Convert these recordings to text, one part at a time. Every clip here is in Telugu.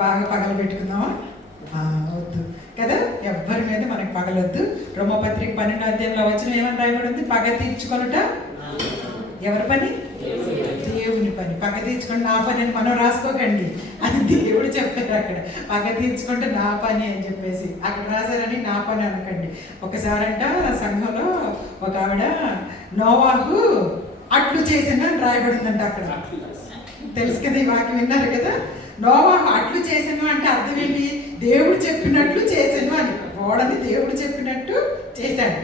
బాగా పగలు పెట్టుకుందామా? వద్దు కదా, ఎవ్వరి మీద మనకి పగలొద్దు. రోమపత్రిక 12వ అధ్యాయంలో వచ్చిన ఏమని రాయబడి ఉంది? పగ తీర్చుకొనుట ఎవరి పని? దేవుని పని. పగ తీర్చుకుంటే నా పని అని మనం రాసుకోకండి, అని దేవుడు చెప్పారు అక్కడ. పగ తీర్చుకుంటే నా పని అని చెప్పేసి అక్కడ రాశారని నా పని అనకండి. ఒకసారంట సంఘంలో ఒక ఆవిడ నోవాహు అట్లు చేసిన రాయబడిందంట అక్కడ. తెలుసు కదా, ఈ వాక్యం విన్నారు కదా. నోవాహు అట్లు చేసాను అంటే అర్థం ఏంటి? దేవుడు చెప్పినట్లు చేశాను అని. ఓడని దేవుడు చెప్పినట్టు చేశాడు.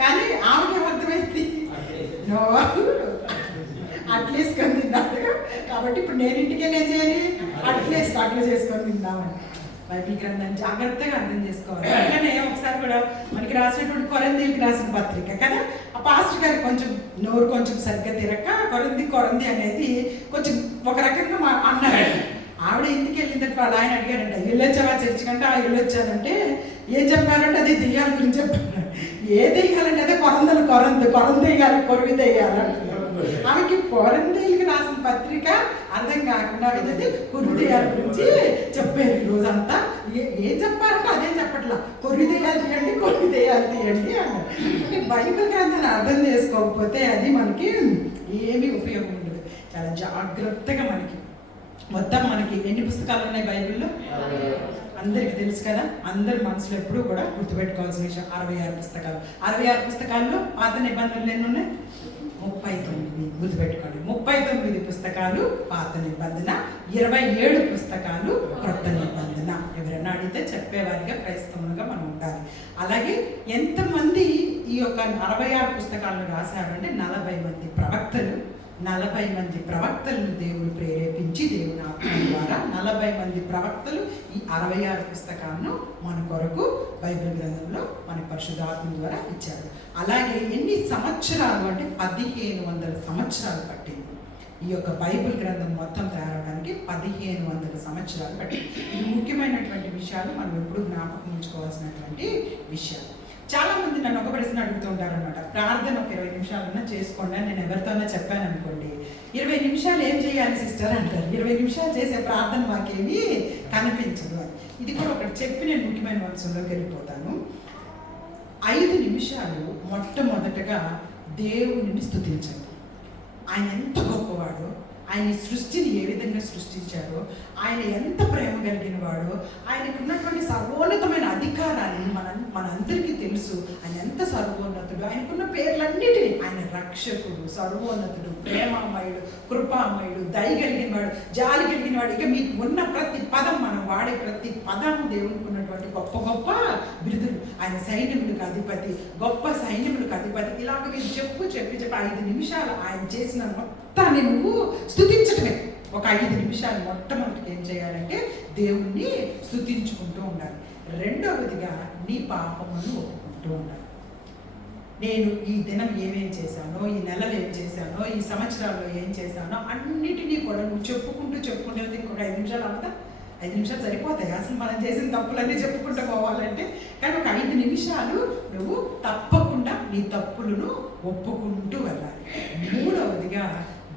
కానీ ఆమెకి అర్థమైంది నోవాహు అట్లేసుకొని తిన్నాడు కాబట్టి ఇప్పుడు నేను ఇంటికి ఏం చేయాలి? అట్లు చేసుకొని తిందామని. బైబిల్ గ్రంథాన్ని జాగ్రత్తగా అర్థం చేసుకోవాలి. అలానే ఒకసారి కూడా మనకి రాసినటువంటి కొరందీకి రాసిన పత్రిక కదా, ఆ పాస్టర్ గారికి కొంచెం నోరు కొంచెం సరిగ్గా తిరక్క కొరంది అనేది కొంచెం ఒక రకంగా అన్నారు. ఆవిడ ఇంటికి వెళ్ళిన తర్వాత ఆయన అడిగారంట, వెళ్ళొచ్చావా చర్చి కంటే? ఆ వెళ్ళొచ్చానంటే ఏం చెప్పారంటే అది దెయ్యాల గురించి చెప్పారు. ఏ దెయ్యాలంటే అదే కొరందెయ్యాలి కొరివి దెయ్యాలంటున్నారు. ఆమెకి కొరందీలకి రాసిన పత్రిక అర్థం కాకుండా ఏదైతే కొరివిదెయ్యాల గురించి చెప్పారు రోజంతా. ఏం చెప్పారంటే అదేం చెప్పట్లా, కొరివిదెయ్యాలు తీయండి అన్నారు. బైబిల్ గ్రంథాన్ని అర్థం చేసుకోకపోతే అది మనకి ఏమీ ఉపయోగం ఉండదు. చాలా జాగ్రత్తగా మొత్తం మనకి ఎన్ని పుస్తకాలు ఉన్నాయి బైబిల్లో? అందరికి తెలుసు కదా. అందరి మనసులో ఎప్పుడూ కూడా గుర్తుపెట్టుకోవాల్సిన విషయం 66 పుస్తకాలు. 66 పుస్తకాల్లో పాత నిబంధనలు ఎన్ని ఉన్నాయి? 39. గుర్తుపెట్టుకోండి, 39 పుస్తకాలు పాత నిబంధన, 27 పుస్తకాలు కొత్త నిబంధన. ఎవరైనా అడిగితే చెప్పేవారిగా క్రైస్తవులుగా మనం ఉండాలి. అలాగే ఎంతమంది ఈ యొక్క 66 పుస్తకాలను రాశారు అంటే 40 మంది ప్రవక్తలు. 40 మంది ప్రవక్తలను దేవుడు ప్రేరేపించి దేవుని ఆత్మ ద్వారా 40 మంది ప్రవక్తలు ఈ 66 పుస్తకాలను మన కొరకు బైబిల్ గ్రంథంలో మన పరిశుద్ధాత్మ ద్వారా ఇచ్చారు. అలాగే ఎన్ని సంవత్సరాలు అంటే 1500 సంవత్సరాలు పట్టింది ఈ యొక్క బైబిల్ గ్రంథం మొత్తం తయారవడానికి. 1500 సంవత్సరాలు పట్టింది. ఇది ముఖ్యమైనటువంటి విషయాలు మనం ఎప్పుడు జ్ఞాపకం ఉంచుకోవాల్సినటువంటి విషయాలు. చాలా మంది నన్ను ఒక ప్రశ్న అడుగుతూ ఉంటారు అనమాట, ప్రార్థన ఒక 20 నిమిషాలన్నా చేసుకోండి అని నేను ఎవరితోనో చెప్పాను అనుకోండి. 20 నిమిషాలు ఏం చేయాలి సిస్టర్ అంటారు. 20 నిమిషాలు చేసే ప్రార్థన మాకేమీ కనిపించదు అని. ఇది కూడా ఒకటి చెప్పి నేను ముఖ్యమైన వంశంలోకి వెళ్ళిపోతాను. 5 నిమిషాలు మొట్టమొదటగా దేవుడిని స్తుతించండి. ఆయన ఎంత గొప్పవాడో, ఆయన ఈ సృష్టిని ఏ విధంగా సృష్టించాడో, ఆయన ఎంత ప్రేమ కలిగిన వాడో, ఆయనకు ఉన్నటువంటి సర్వోన్నతమైన అధికారాన్ని మనందరికీ తెలుసు. ఆయన ఎంత సర్వోన్నతుడు, ఆయనకున్న పేర్లన్నిటినీ, ఆయన రక్షకుడు, సర్వోన్నతుడు, ప్రేమామయుడు, కృపామయుడు, దయ కలిగిన వాడు, జాలి కలిగిన వాడు. ఇక మీకు ఉన్న ప్రతి పదం, మనం వాడే ప్రతి పదం దేవునికి ఉన్నటువంటి గొప్ప గొప్ప బిరుదులు. ఆయన సైన్యములకు అధిపతి, గొప్ప సైన్యములకు అధిపతి. ఇలాగ మీరు చెప్పి 5 నిమిషాలు ఆయన చేసిన మొత్తాన్ని నువ్వు స్తుతించటమే. ఒక 5 నిమిషాలు మొట్టమొదటికి ఏం చేయాలంటే దేవుణ్ణి స్తుతించుకుంటూ ఉండాలి. రెండవదిగా నీ పాపమును ఒప్పుకుంటూ ఉండాలి. నేను ఈ దినం ఏమేం చేశానో, ఈ నెలలో ఏం చేశానో, ఈ సంవత్సరాల్లో ఏం చేశానో అన్నిటినీ కూడా నువ్వు చెప్పుకుంటూ ఇంకొక 5 నిమిషాలు అవుతా. 5 నిమిషాలు సరిపోతాయి అసలు మనం చేసిన తప్పులన్నీ చెప్పుకుంటూ పోవాలంటే. కానీ ఒక 5 నిమిషాలు నువ్వు తప్పకుండా నీ తప్పులను ఒప్పుకుంటూ వెళ్ళాలి. మూడవదిగా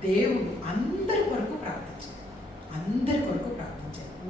దేవుడు అందరి కొరకు ప్రార్థించాలి.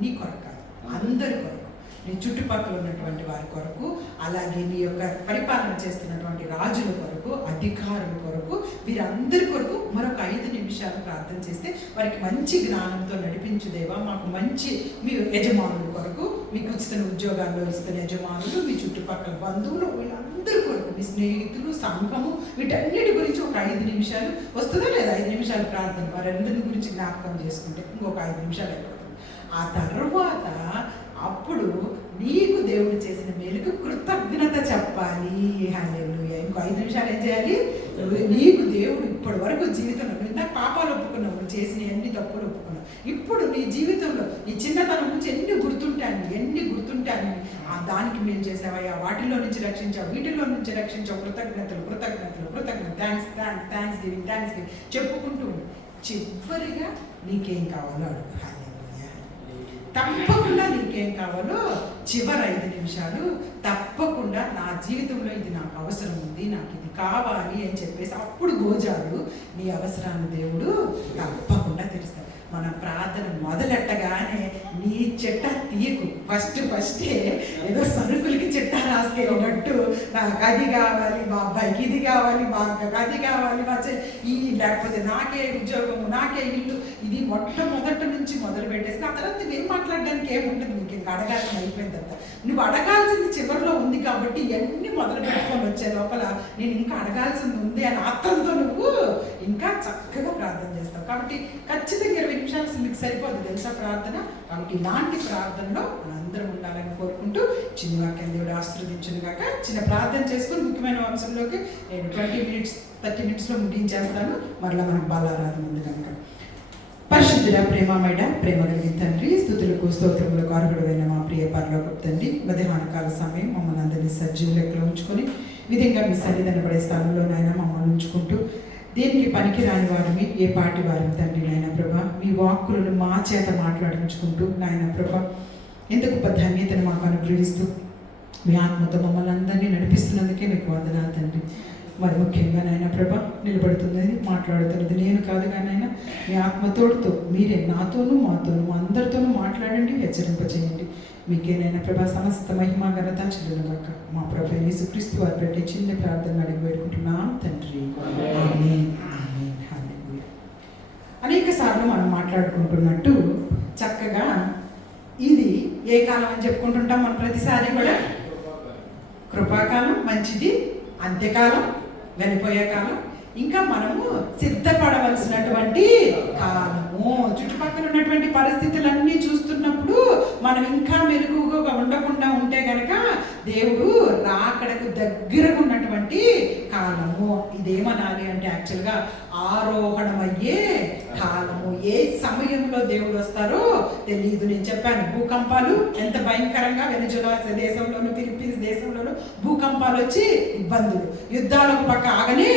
నీ కొరకు కాదు, అందరి కొరకు, నీ చుట్టుపక్కల ఉన్నటువంటి వారి కొరకు, అలాగే నీ యొక్క పరిపాలన చేస్తున్నటువంటి రాజుల కొరకు, అధికారుల కొరకు, వీరందరి కొరకు మరొక 5 నిమిషాలు ప్రార్థన చేస్తే వారికి మంచి జ్ఞానంతో నడిపించు దేవా. మాకు మంచి మీ యజమానుల కొరకు, మీకు ఇస్తున్న ఉద్యోగాల్లో ఇస్తున్న యజమానులు, మీ చుట్టుపక్కల బంధువులు, వీళ్ళందరి కొరకు, మీ స్నేహితులు, సంఘము, వీటన్నిటి గురించి ఒక 5 నిమిషాలు వస్తుందా లేదా? 5 నిమిషాలు ప్రార్థన వారందరి గురించి జ్ఞాపకం చేసుకుంటే ఇంకొక 5 నిమిషాలు అయిపోతుంది. ఆ తర్వాత అప్పుడు నీకు దేవుడు చేసిన మేలుకు కృతజ్ఞత చెప్పాలి. హల్లెలూయా. ఇంకో 5 నిమిషాలు ఏం చేయాలి? నీకు దేవుడు ఇప్పటి వరకు జీవితంలో ఇంత పాపాలు ఒప్పుకున్నావు, నువ్వు చేసిన ఎన్ని తప్పులు ఒప్పుకున్నావు. ఇప్పుడు నీ జీవితంలో నీ చిన్నతనం నుంచి ఎన్ని గుర్తుంటాను దానికి మేము చేసావయ్యా, వాటిలో నుంచి రక్షించావు, వీటిలో నుంచి రక్షించావు, కృతజ్ఞతలు, థ్యాంక్స్ గివింగ్ చెప్పుకుంటూ చివరిగా నీకేం కావాలో అడుగు. తప్పకుండా నీకేం కావాలో చివరి 5 నిమిషాలు తప్పకుండా నా జీవితంలో ఇది నాకు అవసరం ఉంది, నాకు ఇది కావాలి అని చెప్పేసి అప్పుడు గోజాడు నీ అవసరాన్ని దేవుడు తప్పకుండా తీరుస్తాడు. మన ప్రార్థన మొదలెట్టగానే నీ చిట్టా తీయకు. ఫస్టే ఏదో సరుకులకి చిట్టా రాసుకెళ్ళినట్టు నాకు అది కావాలి, మా అబ్బాయికి ఇది కావాలి, మా అక్కకి అది కావాలి, మా ఈ లేకపోతే నాకే ఉద్యోగము, నాకే ఇల్లు, ఇది మొట్టమొదటి నుంచి మొదలు పెట్టేసి ఆ తర్వాత నువ్వేం మాట్లాడడానికి ఏముంటుంది, నీకు ఇంకా అడగాల్సింది అయిపోయిందంట. నువ్వు అడగాల్సింది చివరిలో ఉంది కాబట్టి ఇవన్నీ మొదలు పెట్టుకొని వచ్చే లోపల నేను ఇంకా అడగాల్సింది ఉంది అని ఆత్రంతో నువ్వు ఇంకా చక్కగా ప్రార్థన చేస్తావు. కాబట్టి ఖచ్చితంగా 20 నిమిషాలు మీకు సరిపోదు తెలుసా ప్రార్థన. కాబట్టి ఇలాంటి ప్రార్థనలో మనందరం ఉండాలని కోరుకుంటూ చిన్న వాక్యం దేవుడు ఆశీర్వదించును గాక. చిన్న ప్రార్థన చేసుకుని ముఖ్యమైన అంశంలోకి నేను 30 నిమిట్స్లో ముగించేస్తాను. మరలా మనకు బాలారాధన ఉంది కనుక. పరిశుద్ధుడ ప్రేమమైన ప్రేమ కలిగిన తండ్రి, స్తుతులకు స్తోత్రములకు అర్హుడైన మా ప్రియ పరలోకపు తండ్రి, మధ్యాహ్నకాల సమయం మమ్మల్ని అందరినీ సజీవ లెక్కలో ఉంచుకొని విధంగా మీ సన్నిధాన పడే స్థానంలో నాయన మమ్మల్ని ఉంచుకుంటూ దేనికి పనికి రాని వారిని ఏ పాటి వారిని తండ్రి నాయన ప్రభా మీ వాక్కులను మా చేత మాట్లాడించుకుంటూ నాయన ప్రభా ఎంత గొప్ప ధన్యతను మాకు అనుగ్రహిస్తూ మీ ఆత్మతో మమ్మల్ని అందరినీ నడిపిస్తున్నందుకే మీకు వందనాలు తండ్రి. మరి ముఖ్యంగా నాయన ప్రభ నిలబడుతున్నది మాట్లాడుతున్నది నేను కాదు కానీ నాయన మీ ఆత్మతోడుతో మీరే నాతోనూ మాతోనూ అందరితోనూ మాట్లాడండి, హెచ్చరింపచేయండి. మీకేనైనా ప్రభా సమస్త మహిమ ఘనత చెల్లును గాక. మా ప్రభు యేసుక్రీస్తు వారు పెట్టే చిన్న ప్రార్థన అడిగి వేడుకుంటున్నాం తండ్రి. ఆమేన్. ఆమేన్. హల్లెలూయా. అనేక సార్లు మనం మాట్లాడుకుంటున్నట్టు చక్కగా ఇది ఏ కాలం అని చెప్పుకుంటుంటాం మనం ప్రతిసారి కూడా. కృపాకాలం మంచిది, అంత్యకాలం, వెళ్ళిపోయే కాలం, ఇంకా మనము సిద్ధపడవలసినటువంటి కాలము. చుట్టుపక్కల ఉన్నటువంటి పరిస్థితులన్నీ చూస్తున్నప్పుడు మనం ఇంకా మెరుగుగా ఉండకుండా ఉంటే కనుక దేవుడు రాకడకు దగ్గరకు ఉన్నటువంటి కాలము. ఇదేమనాలి అంటే యాక్చువల్గా ఆరోహణమయ్యే కాలము. ఏ సమయంలో దేవుడు వస్తారో తెలియదు. నేను చెప్పాను భూకంపాలు ఎంత భయంకరంగా వెనిజులా దేశంలోను ఫిలిప్పీన్స్ దేశంలోను భూకంపాలు వచ్చి ఇబ్బందులు, యుద్ధాలు ఒక పక్క ఆగనే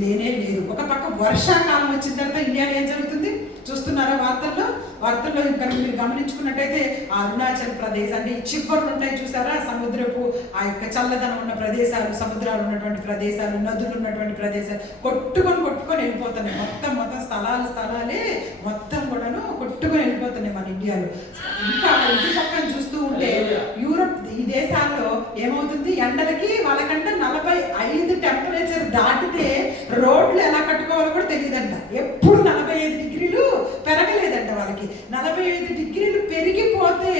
లేనే లేదు. ఒక పక్క వర్షాకాలం వచ్చిన తర్వాత ఇండియాలో ఏం జరుగుతుంది చూస్తున్నారా వార్తల్లో ఇంకా మీరు గమనించుకున్నట్టయితే ఆ అరుణాచల్ ప్రదేశ్ అంటే ఈ చిప్పర్లు ఉంటాయి చూసారా, సముద్రపు ఆ యొక్క చల్లదనం ఉన్న ప్రదేశాలు, సముద్రాలు ఉన్నటువంటి ప్రదేశాలు, నదులు ఉన్నటువంటి ప్రదేశాలు కొట్టుకొని వెళ్ళిపోతున్నాయి. మొత్తం స్థలాలే మొత్తం కూడాను కొట్టుకొని వెళ్ళిపోతున్నాయి మన ఇండియాలో. ఇంకా ఇంటి పక్కన చూస్తూ ఉంటే యూరోప్ ఈ దేశాల్లో ఏమవుతుంది, ఎండలకి వాళ్ళకంటే 45 టెంపరేచర్ దాటితే రోడ్లు ఎలా కట్టుకోవాలో కూడా తెలియదంట. ఎప్పుడు 45 డిగ్రీలు పెరగలేదంట వాళ్ళకి. 45 డిగ్రీలు పెరిగిపోతే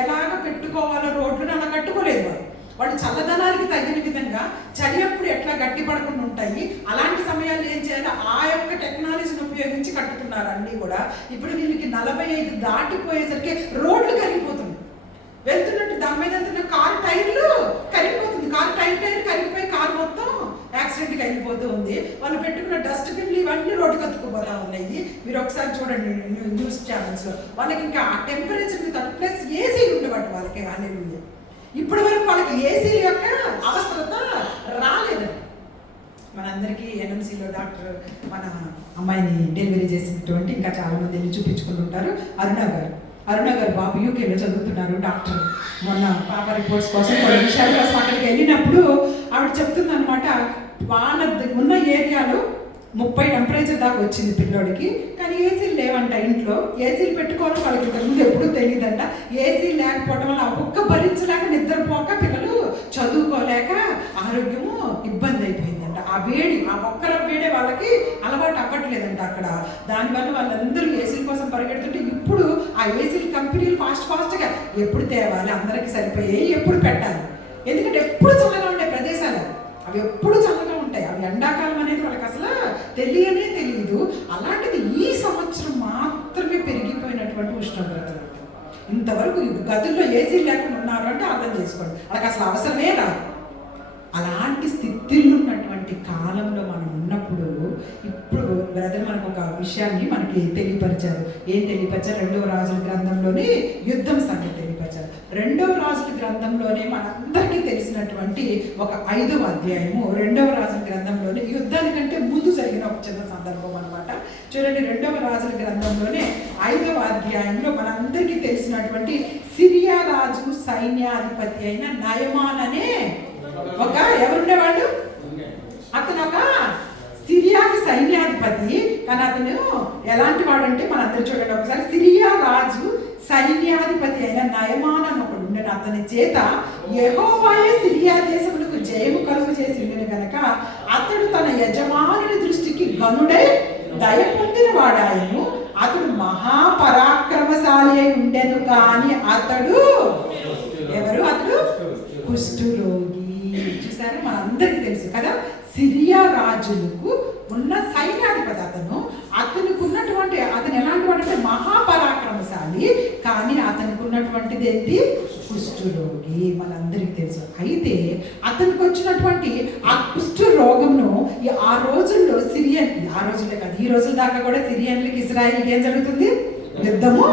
ఎలాగ పెట్టుకోవాలో రోడ్లను అలా కట్టుకోలేదు వాళ్ళు చల్లదనానికి తగిన విధంగా చలి అప్పుడు ఎట్లా గట్టి పడకుండా ఉంటాయి అలాంటి సమయాలు ఏం చేయాలి, ఆ యొక్క టెక్నాలజీని ఉపయోగించి కట్టుతున్నారు అన్నీ కూడా. ఇప్పుడు వీళ్ళకి 45 దాటిపోయేసరికి రోడ్లు కరిగిపోతుంది. వెళ్తున్నట్టు దాని మీద వెళ్తున్న కారు టైర్లు కరిగిపోతుంది. కారు టైర్ కరిగిపోయి కారు మొత్తం యాక్సిడెంట్కి వెళ్ళిపోతూ ఉంది. వాళ్ళు పెట్టుకున్న డస్ట్బిన్లు ఇవన్నీ రోడ్డు కత్తుకుపోతా ఉన్నాయి. మీరు ఒకసారి చూడండి న్యూస్ ఛానల్స్లో. వాళ్ళకి ఇంకా ఆ టెంపరేచర్ని ప్లస్ ఏసీలు ఉండేవాటి వాళ్ళకి. హల్లెలూయా. ఇప్పటి వరకు వాళ్ళకి ఏసీ యొక్క అవసరత రాలేదండి. మనందరికీ ఎన్ఎంసీలో డాక్టర్ మన అమ్మాయిని డెలివరీ చేసినటువంటి ఇంకా చాలా మంది చూపించుకుంటుంటారు అరుణ గారు బాబు యూకేలో చదువుతున్నారు డాక్టర్. మొన్న పాప రిపోర్ట్స్ కోసం కొన్ని విషయాల కోసం అక్కడికి వెళ్ళినప్పుడు ఆవిడ చెప్తుంది అనమాట, వాళ్ళ ఉన్న ఏరియాలో 30 టెంపరేచర్ దాకా వచ్చింది పిల్లోడికి, కానీ ఏసీలు లేవంట ఇంట్లో. ఏసీలు పెట్టుకోవడం వాళ్ళకి ఇంతకుముందు ఎప్పుడూ తెలియదంట. ఏసీ లేకపోవడం వల్ల ఒక్క భరించలేక నిద్రపోక పిల్లలు చదువుకోలేక ఆరోగ్యము ఇబ్బంది అయిపోయిందంట. ఆ వేడి, ఆ ఒక్కల వేడే వాళ్ళకి అలవాటు అవ్వట్లేదంట అక్కడ. దానివల్ల వాళ్ళందరూ ఏసీల కోసం పరిగెడుతుంటే ఇప్పుడు ఆ ఏసీల కంపెనీలు ఫాస్ట్గా ఎప్పుడు తేవాలి, అందరికీ సరిపోయాయి ఎప్పుడు పెట్టాలి. ఎందుకంటే ఎప్పుడు చల్లగా ఉండే ప్రదేశాలు అవి ఎప్పుడు చల్లగా ఉంటాయి. అవి ఎండాకాలం అనేది వాళ్ళకి అసలు తెలియదు. అలాంటిది ఈ సంవత్సరం మాత్రమే పెరిగిపోయినటువంటి ఉష్ణోగ్రతలు. ఇంతవరకు గదుల్లో ఏసీ లేకుండా ఉన్నారు అంటే అర్థం చేసుకోండి, వాళ్ళకి అసలు అవసరమే రాదు. అలాంటి స్థితిలో ఉన్నటువంటి కాలంలో మనం ఉన్నప్పుడు ఇప్పుడు బ్రదర్ మనకు ఒక విషయాన్ని మనకి తెలియపరిచారు. ఏం తెలియపరిచారు? 2వ రాజుల గ్రంథంలోని యుద్ధం సంగతి తెలియపరిచారు. 2వ రాజుల గ్రంథంలోనే మనందరికీ తెలిసినటువంటి ఒక 5వ అధ్యాయము 2వ రాజుల గ్రంథంలోనే యుద్ధానికంటే ముందు జరిగిన ఒక చిన్న సందర్భం అనమాట. చూడండి, 2వ రాజుల గ్రంథంలోనే 5వ అధ్యాయంలో మనందరికీ తెలిసినటువంటి సిరియా రాజు సైన్యాధిపతి అయిన నయమాన్ అనే ఒక ఎవరుండేవాడు, అతను ఒక సిరియాకి సైన్యాధిపతి. కానీ అతను ఎలాంటి వాడంటే మనందరూ చూడండి ఒకసారి. సిరియా రాజు సైన్యాధిపతి అయిన అతని చేత యెహోవాయే సిరియా దేశములకు జయము కలుగు చేసి ఉండెను గనక అతడు తన యజమానుని దృష్టికి గనుడై దయ పొందిన వాడాయను. అతడు మహాపరాక్రమశాలి అయి ఉండెను కానీ అతడు ఎవరు? అతడు కుష్ఠరోగి. చూసారా, మనందరికీ తెలుసు కదా, సిరియా రాజులకు ఉన్న సైన్యాధిపతి అతనికి ఉన్నటువంటి అతను ఎలాంటి వాడు అంటే మహాపరాక్రమశాలి, కానీ అతనికి ఉన్నటువంటిది ఏంటి? కుష్ఠరోగి. మనందరికీ తెలుసు. అయితే అతనికి వచ్చినటువంటి ఆ కుష్ఠ రోగంను ఆ రోజుల్లో ఆ రోజుల్లో కాదు, ఈ రోజుల దాకా కూడా సిరియన్లకి ఇజ్రాయిల్కి ఏం జరుగుతుంది? యుద్ధము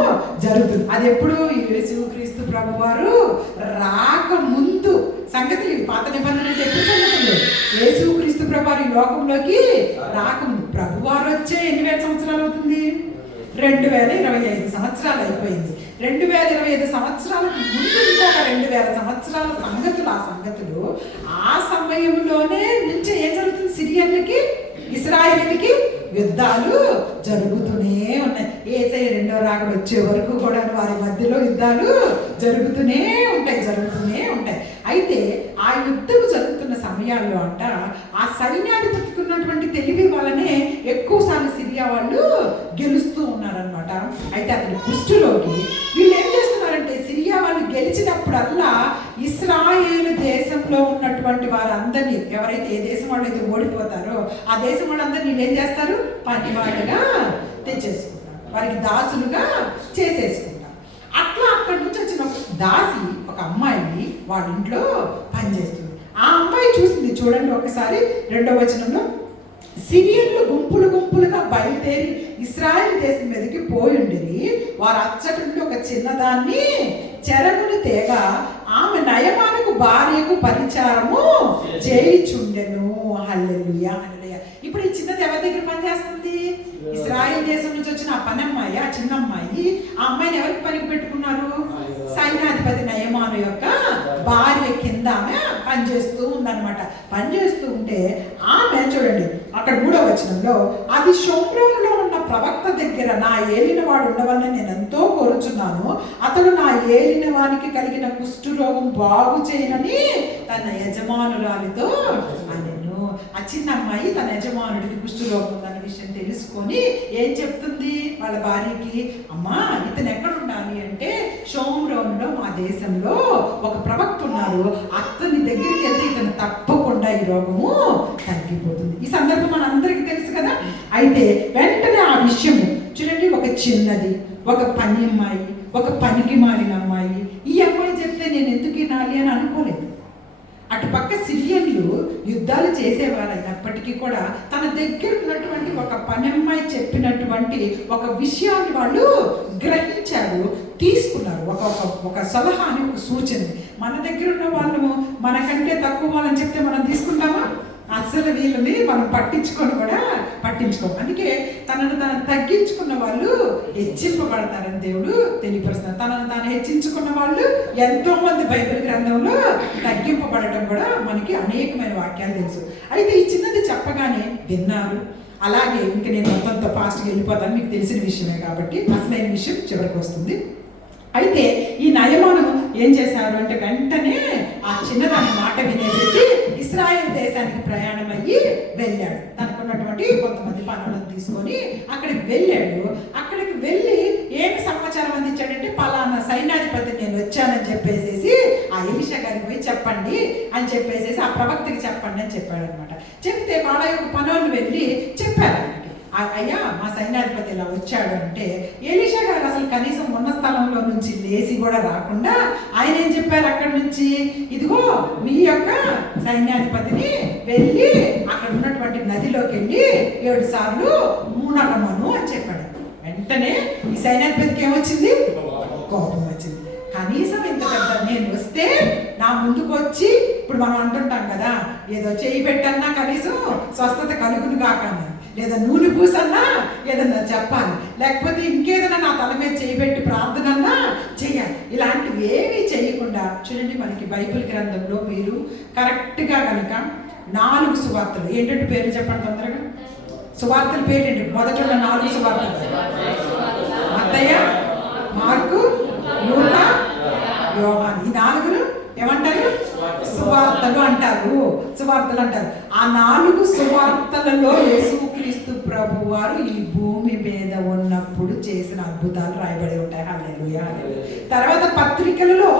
జరుగుతుంది. అది ఎప్పుడు? యేసుక్రీస్తు ప్రభు వారు రాకముందు సంగతి. పాత నిబంధన ఎప్పుడు సంగతులు? యేసుక్రీస్తు ప్రభు వారు ఈ లోకంలోకి రాకముందు. ప్రభు వారు వచ్చే ఎన్ని వేల సంవత్సరాలు అవుతుంది? 2025 సంవత్సరాలు అయిపోయింది. 2025 సంవత్సరాలకు ముందు ఇంకొక 2000 సంవత్సరాల సంగతులు. ఆ సంగతులు ఆ సమయంలోనే నుంచి ఏం జరుగుతుంది? సిరియన్లకి ఇశ్రాయేలుకి యుద్ధాలు జరుగుతూనే ఉన్నాయి. యేసయ్య రెండో రాకడ వచ్చే వరకు కూడా వారి మధ్యలో యుద్ధాలు జరుగుతూనే ఉంటాయి. అయితే ఆ యుద్ధం జరుగుతున్న సమయాల్లో అంట ఆ సైన్యాధిపతికి ఉన్నటువంటి తెలివి వల్లనే ఎక్కువసార్లు సిరియా వాళ్ళు గెలుస్తూ ఉన్నారనమాట. అయితే అతని కుష్ఠరోగి. వీళ్ళు ఏం చేస్తున్నారంటే సిరియా వాళ్ళు గెలిచినప్పుడల్లా ఇశ్రాయేలు దేశంలో ఉన్నటువంటి వారందరినీ, ఎవరైతే ఏ దేశం వాళ్ళు అయితే ఓడిపోతారో ఆ దేశం వాళ్ళందరినీ వీళ్ళు ఏం చేస్తారు? పనివాళ్ళుగా తెచ్చేసుకుంటారు, వారికి దాసులుగా చేసేసుకుంటారు. అట్లా అక్కడి నుంచి వచ్చిన దాసి ఒక అమ్మాయి వాళ్ళ ఇంట్లో పనిచేస్తుంది. ఆ అమ్మాయి చూసింది, చూడండి ఒకసారి 2వ వచనంలో, సిరియన్లు గుంపులుగా బయలుదేరి ఇశ్రాయేలు దేశం మీదకి పోయుండిరి. వారు అచ్చటి నుండి ఒక చిన్నదాన్ని చెరగును తేగ ఆమె నయమానుకు భార్యకు పరిచారము చేయిచుండెను. హల్లెలూయా. ఇప్పుడు ఈ చిన్నది ఎవరి దగ్గర పనిచేస్తుంది? ఇశ్రాయేల్ దేశం నుంచి వచ్చిన ఆ పనమ్మాయి, ఆ చిన్న అమ్మాయి. ఆ అమ్మాయిని ఎవరికి పనికి పెట్టుకున్నారు? సైన్యాధిపతి నయమాను యొక్క భార్య కింద ఆమె పనిచేస్తూ ఉందన్నమాట. పనిచేస్తూ ఉంటే ఆమె చూడండి అక్కడ 3వ వచనంలో, అది షోమ్రోనులో ఉన్న ప్రవక్త దగ్గర నా ఏలిన వాడు ఉండవలని నేను ఎంతో కోరుచున్నాను. అతడు నా ఏలిన వానికి కలిగిన కుష్ఠరోగం బాగు చేయనని తన యజమానురాలితో అనెను. ఆ చిన్న అమ్మాయి తన యజమానుడికి కుష్ఠరోగం ఉందన్న విషయం తెలుసుకొని ఏం చెప్తుంది వాళ్ళ భార్యకి? అమ్మా, ఇతను ఎక్కడ ఉండాలి అంటే షోమ్రోనులో మా దేశంలో ఒక ప్రవక్త ఉన్నారు, అతని దగ్గరికి వెళ్తే ఇతను తప్పకుండా ఈ రోగము తగ్గిపోతుంది. ఈ సందర్భం మనందరికీ తెలుసు కదా. అయితే వెంటనే ఆ విషయము చూడండి, ఒక చిన్నది, ఒక పని అమ్మాయి, ఒక పనికి మారిన అమ్మాయి, ఈ అమ్మాయి చెప్తే నేను ఎందుకు వినాలి అని అనుకోలేదు. అటు పక్క సిరియన్లు యుద్ధాలు చేసేవారు అయినప్పటికీ కూడా తన దగ్గర ఉన్నటువంటి ఒక పని అమ్మాయి చెప్పినటువంటి ఒక విషయాన్ని వాళ్ళు గ్రహించారు, తీసుకున్నారు. ఒక సలహాని, ఒక సూచన. మన దగ్గర ఉన్న వాళ్ళము మనకంటే తక్కువ వాళ్ళని చెప్తే మనం తీసుకుంటామా? అసలు వీళ్ళని మనం పట్టించుకోము. అందుకే తనను తగ్గించుకున్న వాళ్ళు హెచ్చింపబడతారని దేవుడు తెలియపరుస్తున్నారు. తనను తాను హెచ్చించుకున్న వాళ్ళు ఎంతో మంది బైబిల్ గ్రంథంలో తగ్గింపబడటం కూడా మనకి అనేకమైన వాక్యాలు తెలుసు. అయితే ఈ చిన్నది చెప్పగానే విన్నారు. అలాగే ఇంక నేను మొత్తంతో ఫాస్ట్గా వెళ్ళిపోతాను, మీకు తెలిసిన విషయమే కాబట్టి అసలైన విషయం చివరికి వస్తుంది. అయితే ఈ నయమాను ఏం చేశారు అంటే వెంటనే ఆ చిన్నదాని మాట వినేసి ఇశ్రాయేల్ దేశానికి ప్రయాణం అయ్యి వెళ్ళాడు. తనకున్నటువంటి కొంతమంది పనులను తీసుకొని అక్కడికి వెళ్ళాడు. అక్కడికి వెళ్ళి ఏమి సమాచారం అందించాడంటే, పలానా సైన్యాధిపతి నేను వచ్చానని చెప్పేసి ఆ ఎలీషా గారికి పోయి చెప్పండి అని చెప్పేసి ఆ ప్రవక్తకి చెప్పండి అని చెప్పాడు అనమాట. చెప్తే వాళ్ళ యొక్క పనులు వెళ్ళి చెప్పారు, అయ్యా మా సైన్యాధిపతి ఇలా వచ్చాడు అంటే ఎలీషా గారు అసలు కనీసం ఉన్న స్థలంలో నుంచి లేచి కూడా రాకుండా ఆయన ఏం చెప్పారు అక్కడి నుంచి, ఇదిగో మీ యొక్క సైన్యాధిపతిని వెళ్ళి అక్కడ ఉన్నటువంటి నదిలోకి వెళ్ళి 7 సార్లు మునగమను అని చెప్పాడు. వెంటనే ఈ సైన్యాధిపతికి ఏమొచ్చింది? కోపం వచ్చింది. కనీసం ఇంత పెద్ద నేను వస్తే నా ముందుకు వచ్చి, ఇప్పుడు మనం అంటుంటాం కదా, ఏదో చేయి పెట్టన్నా కనీసం స్వస్థత కలుగును కాక, లేదా నూనె పూసన్నా ఏదన్నా చెప్పాలి, లేకపోతే ఇంకేదైనా నా తల మీద చేయబెట్టి ప్రార్థనన్నా చేయాలి. ఇలాంటివి ఏమీ చేయకుండా చూడండి, మనకి బైబిల్ గ్రంథంలో మీరు కరెక్ట్గా కనుక 4 సువార్తలు, ఏంటంటే పేర్లు చెప్పండి తొందరగా, సువార్తల పేర్లు ఏంటి? మొదట ఉన్న 4 సువార్తలు మత్తయి, మార్కు, లూకా, యోహాను. ఈ 4 సువార్తలు అంటారు. ఆ 4 సువార్తలలో యేసుక్రీస్తు ప్రభు వారు ఈ భూమి మీద ఉన్నప్పుడు చేసిన అద్భుతాలు రాయబడి ఉంటాయి. హల్లెలూయా. తర్వాత పత్రికలలో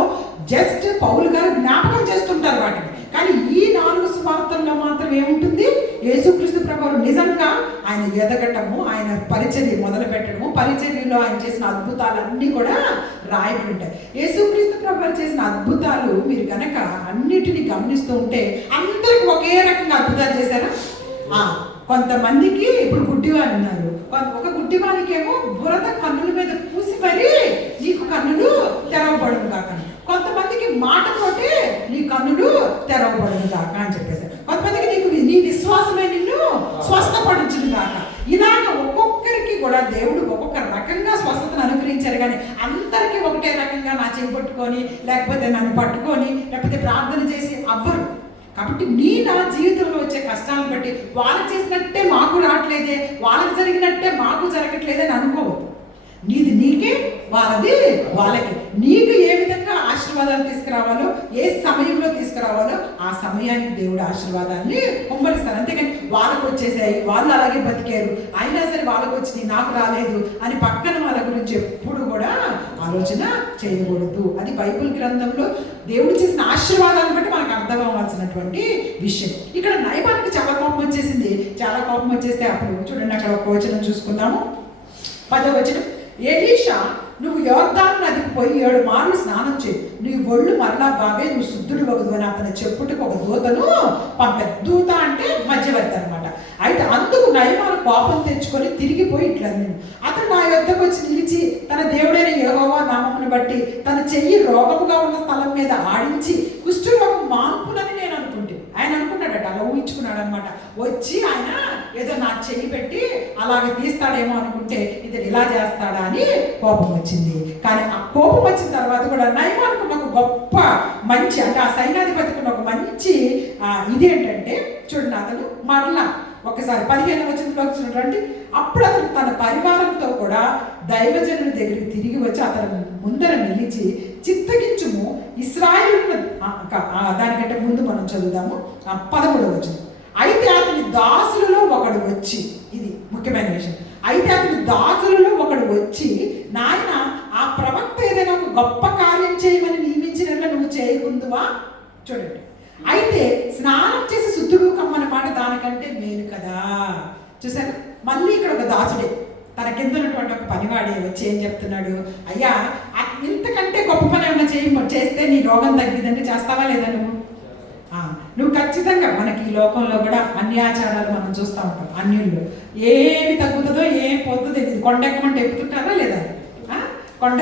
జస్ట్ పౌలు గారు జ్ఞాపకం చేస్తుంటారు వాటిని. కానీ ఈ 4 సువార్తల్లో మాత్రం ఏముంటుంది? యేసుక్రీస్తు ప్రభువు నిజంగా ఆయన ఎదగటము, ఆయన పరిచర్య మొదలు పెట్టడము, పరిచర్యలో ఆయన చేసిన అద్భుతాలన్నీ కూడా రాయబడి ఉంటాయి. యేసుక్రీస్తు ప్రభువు చేసిన అద్భుతాలు మీరు కనుక అన్నిటిని గమనిస్తూ ఉంటే అందరికి ఒకే రకంగా అద్భుతాలు చేశారా? కొంతమందికి ఇప్పుడు గుడ్డివారు ఉన్నారు. ఒక గుడ్డివానికి ఏమో బురద కన్నుల మీద పూసి మరి నీకు కన్నులు తెరవబడును కాక, కొంతమందికి మాటతోటి నీ కన్నులు తెరవబడును కాక అని చెప్పేసి, కొంతమందికి నీకు నీ విశ్వాసమే నిన్ను స్వస్థపడించును కాక. ఇలాగ ఒక్కొక్కరికి కూడా దేవుడు ఒక్కొక్క రకంగా స్వస్థతను అనుగ్రహించారు. కానీ అందరికీ ఒకటే రకంగా నా చేయి పట్టుకొని లేకపోతే నన్ను పట్టుకొని లేకపోతే ప్రార్థన చేసి అవ్వరు. కాబట్టి నా జీవితంలో వచ్చే కష్టాలను బట్టి వాళ్ళకి చేసినట్టే మాకు రావట్లేదే, వాళ్ళకి జరిగినట్టే మాకు జరగట్లేదే అని అనుకోవద్దు. నీది నీకే, వాళ్ళది వాళ్ళకి. నీకు ఏ విధంగా ఆశీర్వాదాలు తీసుకురావాలో, ఏ సమయంలో తీసుకురావాలో ఆ సమయానికి దేవుడు ఆశీర్వాదాన్ని కుమ్మరిస్తారు. అంతేకాని వాళ్ళకు వచ్చేసాయి, వాళ్ళు అలాగే బతికారు, అయినా సరే వాళ్ళకు వచ్చింది నాకు రాలేదు అని పక్కన వాళ్ళ గురించి ఎప్పుడు కూడా ఆలోచన చేయకూడదు. అది బైబిల్ గ్రంథంలో దేవుడు చేసిన ఆశీర్వాదాలను బట్టి మనకు అర్థం అవ్వాల్సినటువంటి విషయం. ఇక్కడ నయమానికి చాలా కోపం వచ్చేసింది. చాలా కోపం వచ్చేస్తే అప్పుడు చూడండి, అక్కడ ఒక వచనం చూసుకుందాము, 10వ వచనం. ఎలీషా, నువ్వు యోర్దాను నదికి పోయి 7 మార్లు స్నానం చేయి, నీ ఒళ్ళు మరలా బాగే, నువ్వు శుద్ధుడు వగదు అని అతను చెప్పుటకు ఒక దూతను పంపాను. దూత అంటే మధ్యవర్తి అనమాట. అయితే అందుకు నయమాను కోపం తెచ్చుకొని తిరిగిపోయి ఇట్లా నేను అతను నా యొద్దకు వచ్చి నిలిచి తన దేవుడైన యెహోవా నామమును బట్టి తన చెయ్యి రోగముగా ఉన్న స్థలం మీద ఆడించి కుష్ఠరోగం మాన్పునని నేను అనుకుంటే, ఆయన అనుకున్నాడట, అలా ఊహించుకున్నాడు అనమాట. వచ్చి ఆయన ఏదో నా చెయ్యి పెట్టి అలాగే తీస్తాడేమో అనుకుంటే ఇతను ఇలా చేస్తాడా అని కోపం వచ్చింది. కానీ ఆ కోపం వచ్చిన తర్వాత కూడా నయమానుకున్న ఒక గొప్ప మంచి, అంటే ఆ సైన్యాధిపతికి ఒక మంచి ఇదేంటంటే చూడండి, అతను మరలా ఒకసారి 15వ వచనంలో వచ్చినటువంటి అప్పుడు అతను తన పరివారంతో కూడా దైవజనుల దగ్గరికి తిరిగి వచ్చి అతను ముందర నిలిచి చిత్తగించుము ఇశ్రాయేలు, దానికంటే ముందు మనం చదువుదాము 13వ వచనం. అయితే అతని దాసులలో ఒకడు వచ్చి, ఇది ముఖ్యమైన విషయం, అయితే అతని దాసులలో ఒకడు వచ్చి, నాయన ఆ ప్రవక్త ఏదైనా ఒక గొప్ప కార్యం చేయమని నియమించినట్లు నువ్వు చేయకుందువా? చూడండి, అయితే స్నానం చేసి శుద్ధుడు కమ్మని మాట దానికంటే మేలు కదా. చూసారు, మళ్ళీ ఇక్కడ ఒక దాసుడే, తన కింద ఉన్నటువంటి ఒక పనివాడే వచ్చి ఏం చెప్తున్నాడు, అయ్యా ఇంతకంటే గొప్ప పని ఏమైనా చేస్తే నీ రోగం తగ్గిదంటే చేస్తావా లేదా నువ్వు ఖచ్చితంగా. మనకి ఈ లోకంలో కూడా అన్ని ఆచారాలు మనం చూస్తూ ఉంటాం. అన్యుల్లో ఏమి తగ్గుతుందో ఏం పోతుందో తెలియదు. కొండ ఎక్కమంటే ఎక్కుతుంటారా లేదా? కొండ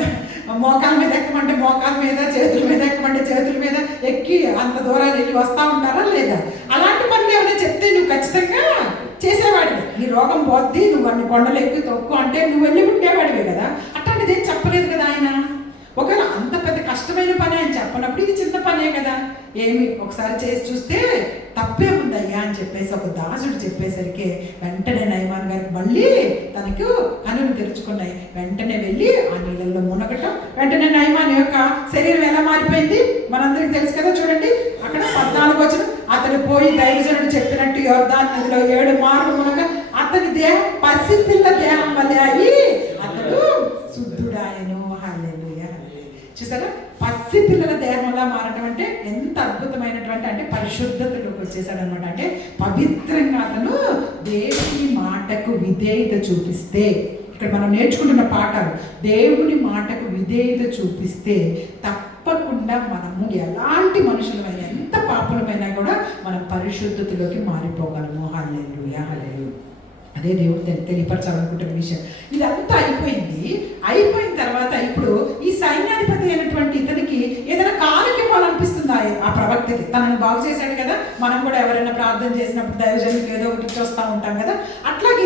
మోకాల మీద ఎక్కమంటే మోకాల మీద, చేతుల మీద ఎక్కమంటే చేతుల మీద ఎక్కి అంత దూరాలు వెళ్ళి వస్తూ ఉంటారా లేదా? అలాంటి పనులు ఏమైనా చెప్తే నువ్వు ఖచ్చితంగా చేసేవాడివి. నీ రోగం పోద్ది, నువ్వు అన్ని కొండలు ఎక్కి తొక్కు అంటే నువ్వు వెళ్ళి ఉండేవాడివే కదా. అట్లాంటిది ఏం చెప్పలేదు కదా ఆయన. ఒకవేళ అంత పెద్ద కష్టమైన పని ఆయన చెప్పనప్పుడు ఇది చిన్న పనే కదా, ఏమి ఒకసారి చేసి చూస్తే తప్పే ఉందయ్యా అని చెప్పేసి ఒక దాసుడు చెప్పేసరికి వెంటనే నయమాన్ గారికి మళ్ళీ తనకు కనులు తెరుచుకున్నాయి. వెంటనే వెళ్ళి ఆ నీళ్ళల్లో మునగటం, వెంటనే నయమాన్ యొక్క శరీరం ఎలా మారిపోయింది మనందరికి తెలుసు కదా. చూడండి అక్కడ 14వ వచనం, అతను పోయి దైవజనుడు చెప్పినట్టు యోర్దాను నదిలో 7 మార్లు మునగ అతని దేహం పసిపిల్ల దేహం వలె అయి అతడు శుద్ధుడాయను. హల్లెలూయా. చూసారా, పసిపిల్లల దేహంలా మారటం అంటే ఎంత అద్భుతమైనటువంటి, అంటే పరిశుద్ధతలోకి వచ్చేసాడు అనమాట. అంటే పవిత్రంగా అతను దేవుని మాటకు విధేయత చూపిస్తే, ఇక్కడ మనం నేర్చుకుంటున్న పాఠాలు, దేవుని మాటకు విధేయత చూపిస్తే తప్పకుండా మనము ఎలాంటి మనుషులమైనా, ఎంత పాపులమైనా కూడా మనం పరిశుద్ధతలోకి మారిపోగలము. హల్లెలూయా, హల్లెలూయా. అదే దేవుడు తెలియపరచాలనుకుంటున్న విషయం. ఇదంతా అయిపోయిన తర్వాత ఇప్పుడు ఈ సైన్యాధిపతి అయినటువంటి ఇతనికి ఏదైనా కానుక ఇవ్వాలనిపిస్తుందా ఆ ప్రవక్తకి? తనని బాగు చేశాడు కదా, మనం కూడా ఎవరైనా ప్రార్థన చేసినప్పుడు దైవజనుడికి ఏదో ఒకటి చూస్తూ ఉంటాం కదా, అట్లాగే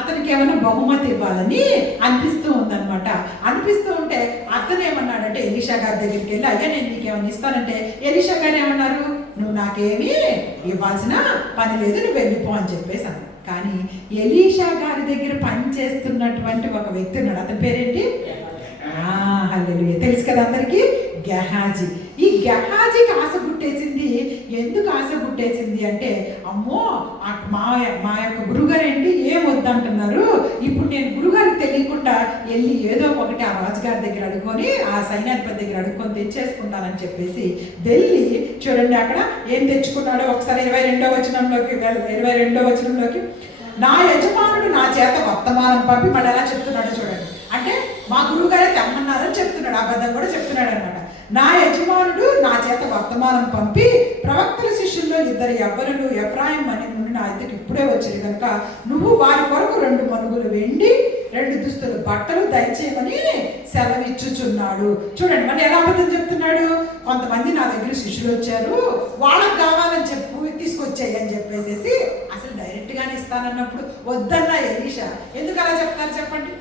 అతనికి ఏమైనా బహుమతి ఇవ్వాలని అనిపిస్తూ ఉందన్నమాట. అనిపిస్తూ ఉంటే అతను ఏమన్నాడంటే ఎలీషా గారి దగ్గరికి వెళ్ళి, అయ్యా నేను నీకు ఏమైనా ఇస్తానంటే ఎలీషా గారు ఏమన్నారు, నువ్వు నాకేమీ ఇవ్వాల్సిన పని లేదు, నువ్వు వెళ్ళిపో అని చెప్పేసి అన్నాడు. కానీ ఎలీషా గారి దగ్గర పనిచేస్తున్నటువంటి ఒక వ్యక్తి ఉన్నాడు, అతని పేరేంటి? హల్లెలూయా. తెలుసు కదా అందరికీ గెహాజీ. ఈ గెహాజీకి ఆశ పుట్టేసింది. ఎందుకు ఆశ పుట్టేసింది అంటే, అమ్మో మా యొక్క గురుగారు ఏంటి ఏం వద్దంటున్నారు, ఇప్పుడు నేను గురుగారికి తెలియకుండా వెళ్ళి ఏదో ఒకటి ఆ రాజుగారి దగ్గర అడుక్కొని ఆ సైన్యాధిపతి దగ్గర అడుక్కొని తెచ్చేసుకుంటానని చెప్పేసి వెళ్ళి చూడండి అక్కడ ఏం తెచ్చుకున్నాడో ఒకసారి 22వ వచనంలోకి నా యజమానుడు నా చేత వర్తమానం పంపి మళ్ళీ ఎలా చెప్తున్నాడో చూడండి. అంటే మా గురువుగారే తెమ్మన్నారని చెప్తున్నాడు, అబద్ధం కూడా చెప్తున్నాడు అనమాట. నా యజమానుడు నా చేత వర్తమానం పంపి ప్రవక్తల శిష్యుల్లో 2 యవ్వనులు ఎఫ్రాయిం అనే నుండి నా ఇద్దరికి ఇప్పుడే వచ్చారు కనుక నువ్వు వారి కొరకు 2 మనుగులు వెండి 2 దుస్తులు బట్టలు దయచేయమని సెలవిచ్చుచున్నాడు. చూడండి మరి ఎలా అబద్ధం చెప్తున్నాడు. కొంతమంది నా దగ్గర శిష్యులు వచ్చారు, వాళ్ళకి కావాలని చెప్పు తీసుకొచ్చాయి అని చెప్పేసి అసలు డైరెక్ట్ గానే ఇస్తానన్నప్పుడు వద్దన్న ఎలీషా ఎందుకు అలా చెప్తారు చెప్పండి.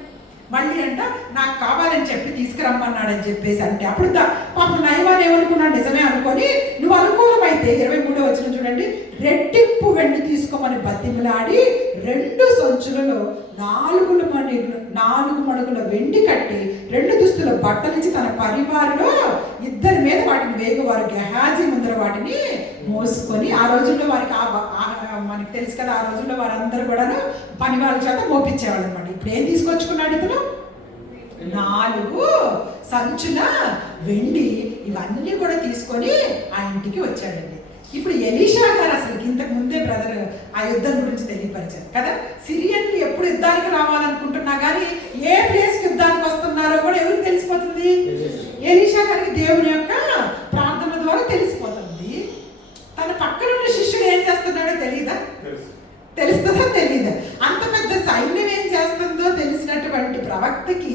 మళ్ళీ అంట నాకు కావాలని చెప్పి తీసుకురమ్మన్నాడని చెప్పేసి అంటే అప్పుడు పాపం నయమాన్ ఏమనుకున్నాడు, నిజమే అనుకొని నువ్వు అనుకూలమైతే 23వ వచనం చూడండి, రెట్టింపు వెండి తీసుకోమని బతిమిలాడి 2 సంచులలో 4 మణుగుల వెండి కట్టి 2 దుస్తుల బట్టలిచ్చి తన పరివారిలో 2 మీద వాటిని వేగవారు గెహాజీ ముందర వాటిని మోసుకొని, ఆ రోజుల్లో వారికి మనకి తెలుసు కదా, ఆ రోజుల్లో వారందరూ కూడా పని వాళ్ళ చేత మోపించేవాళ్ళు అనమాట. ఇప్పుడు ఏం తీసుకొచ్చుకున్నాడు ఇతను, 4 సంచుల వెండి ఇవన్నీ కూడా తీసుకొని ఆ ఇంటికి వచ్చాడండి. ఇప్పుడు ఎలీషా గారు అసలు ఇంతకు ముందే బ్రదర్ ఆ యుద్ధం గురించి తెలియపరిచారు కదా. సిరియన్లు ఎప్పుడు యుద్ధానికి రావాలనుకుంటున్నా కానీ ఏ ప్లేస్కి యుద్ధానికి వస్తున్నారో కూడా ఎవరికి తెలిసిపోతుంది, ఎలీషా గారికి దేవుని యొక్క ప్రార్థన ద్వారా తెలిసిపోతుంది. తన పక్కన ఉన్న శిష్యుడు ఏం చేస్తున్నాడో తెలియదా, తెలుస్తుందో తెలియదా, అంత పెద్ద సైన్యం ఏం చేస్తుందో తెలిసినటువంటి ప్రవక్తకి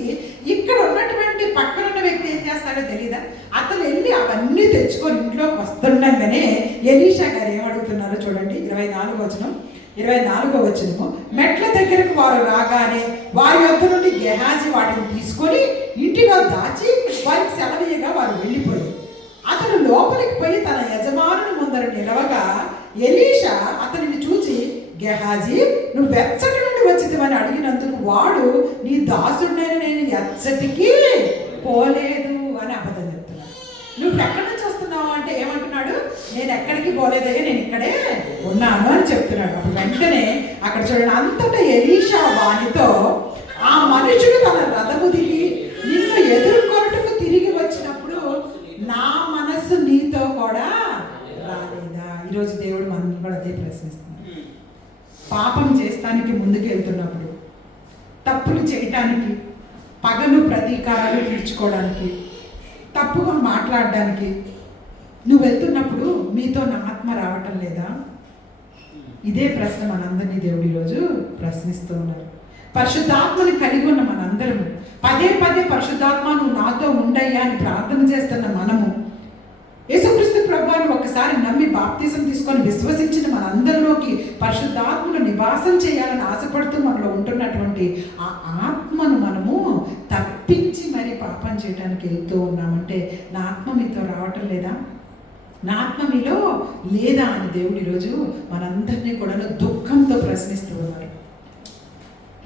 ఇక్కడ ఉన్నటువంటి పక్కనున్న వ్యక్తి ఏం చేస్తాడో తెలియదా. అతను వెళ్ళి అవన్నీ తెచ్చుకొని ఇంట్లోకి వస్తుండగానే ఎలీషా గారు ఏమడుగుతున్నారో చూడండి. 24వ వచనము మెట్ల దగ్గరకు వారు రాగానే వారి వద్ద నుండి గెహాజీ వాటిని తీసుకొని ఇంటిలో దాచి వారికి సెలవీయగా వారు వెళ్ళిపోయారు. అతను లోపలికి పోయి తన యజమానుని ముందర నిలవగా ఎలీషా అతనిని చూసి, గెహాజీ నువ్వు ఎచ్చటి నుండి వచ్చిందని అడిగినందుకు వాడు, నీ దాసుడినైనా నేను ఎచ్చటికి పోలేదు అని అబద్ధం చెప్తున్నాడు. నువ్వు ఎక్కడి నుంచి వస్తున్నావు అంటే ఏమంటున్నాడు, నేను ఎక్కడికి పోలేదయ్యా, నేను ఇక్కడే ఉన్నాను అని చెప్తున్నాడు. అప్పుడు వెంటనే అక్కడ చూడండి, అంతటా ఎలీషా వానితో, ఆ మనుషుడు తన రథము దిగి నిన్ను ఎదుర్కొనుటకు తిరిగి వచ్చినప్పుడు నా మనస్సు నీతో కూడా రాలేదా. ఈరోజు దేవుడు మనల్ని కూడా అదే ప్రశ్నిస్తున్నాడు. పాపం చేస్తానికి ముందుకు వెళ్తున్నప్పుడు, తప్పులు చేయటానికి, పగలు ప్రతీకారాలు తీర్చుకోవడానికి, తప్పుగా మాట్లాడడానికి నువ్వు వెళ్తున్నప్పుడు మీతో నా ఆత్మ రావటం లేదా? ఇదే ప్రశ్న మనందరినీ దేవుడు ఈరోజు ప్రశ్నిస్తూ ఉన్నారు. పరిశుద్ధాత్మని కలిగి ఉన్న మనందరము పదే పరిశుద్ధాత్మ నువ్వు నాతో ఉండయ్యా అని ప్రార్థన చేస్తున్న మనము, యేసుక్రీస్తు ప్రభువుని ఒక్కసారి నమ్మి బాప్తిజం తీసుకొని విశ్వసించిన మనందరిలోకి పరిశుద్ధాత్మను నివాసం చేయాలని ఆశపడుతూ మనలో ఉంటున్నటువంటి ఆ ఆత్మను మనము తప్పించి మరి పాపం చేయడానికి వెళ్తూ ఉన్నామంటే నా ఆత్మ మీతో రావటం లేదా, నా ఆత్మ మీలో లేదా అని దేవుడు ఈరోజు మనందరినీ కూడా దుఃఖంతో ప్రశ్నిస్తూ ఉన్నారు.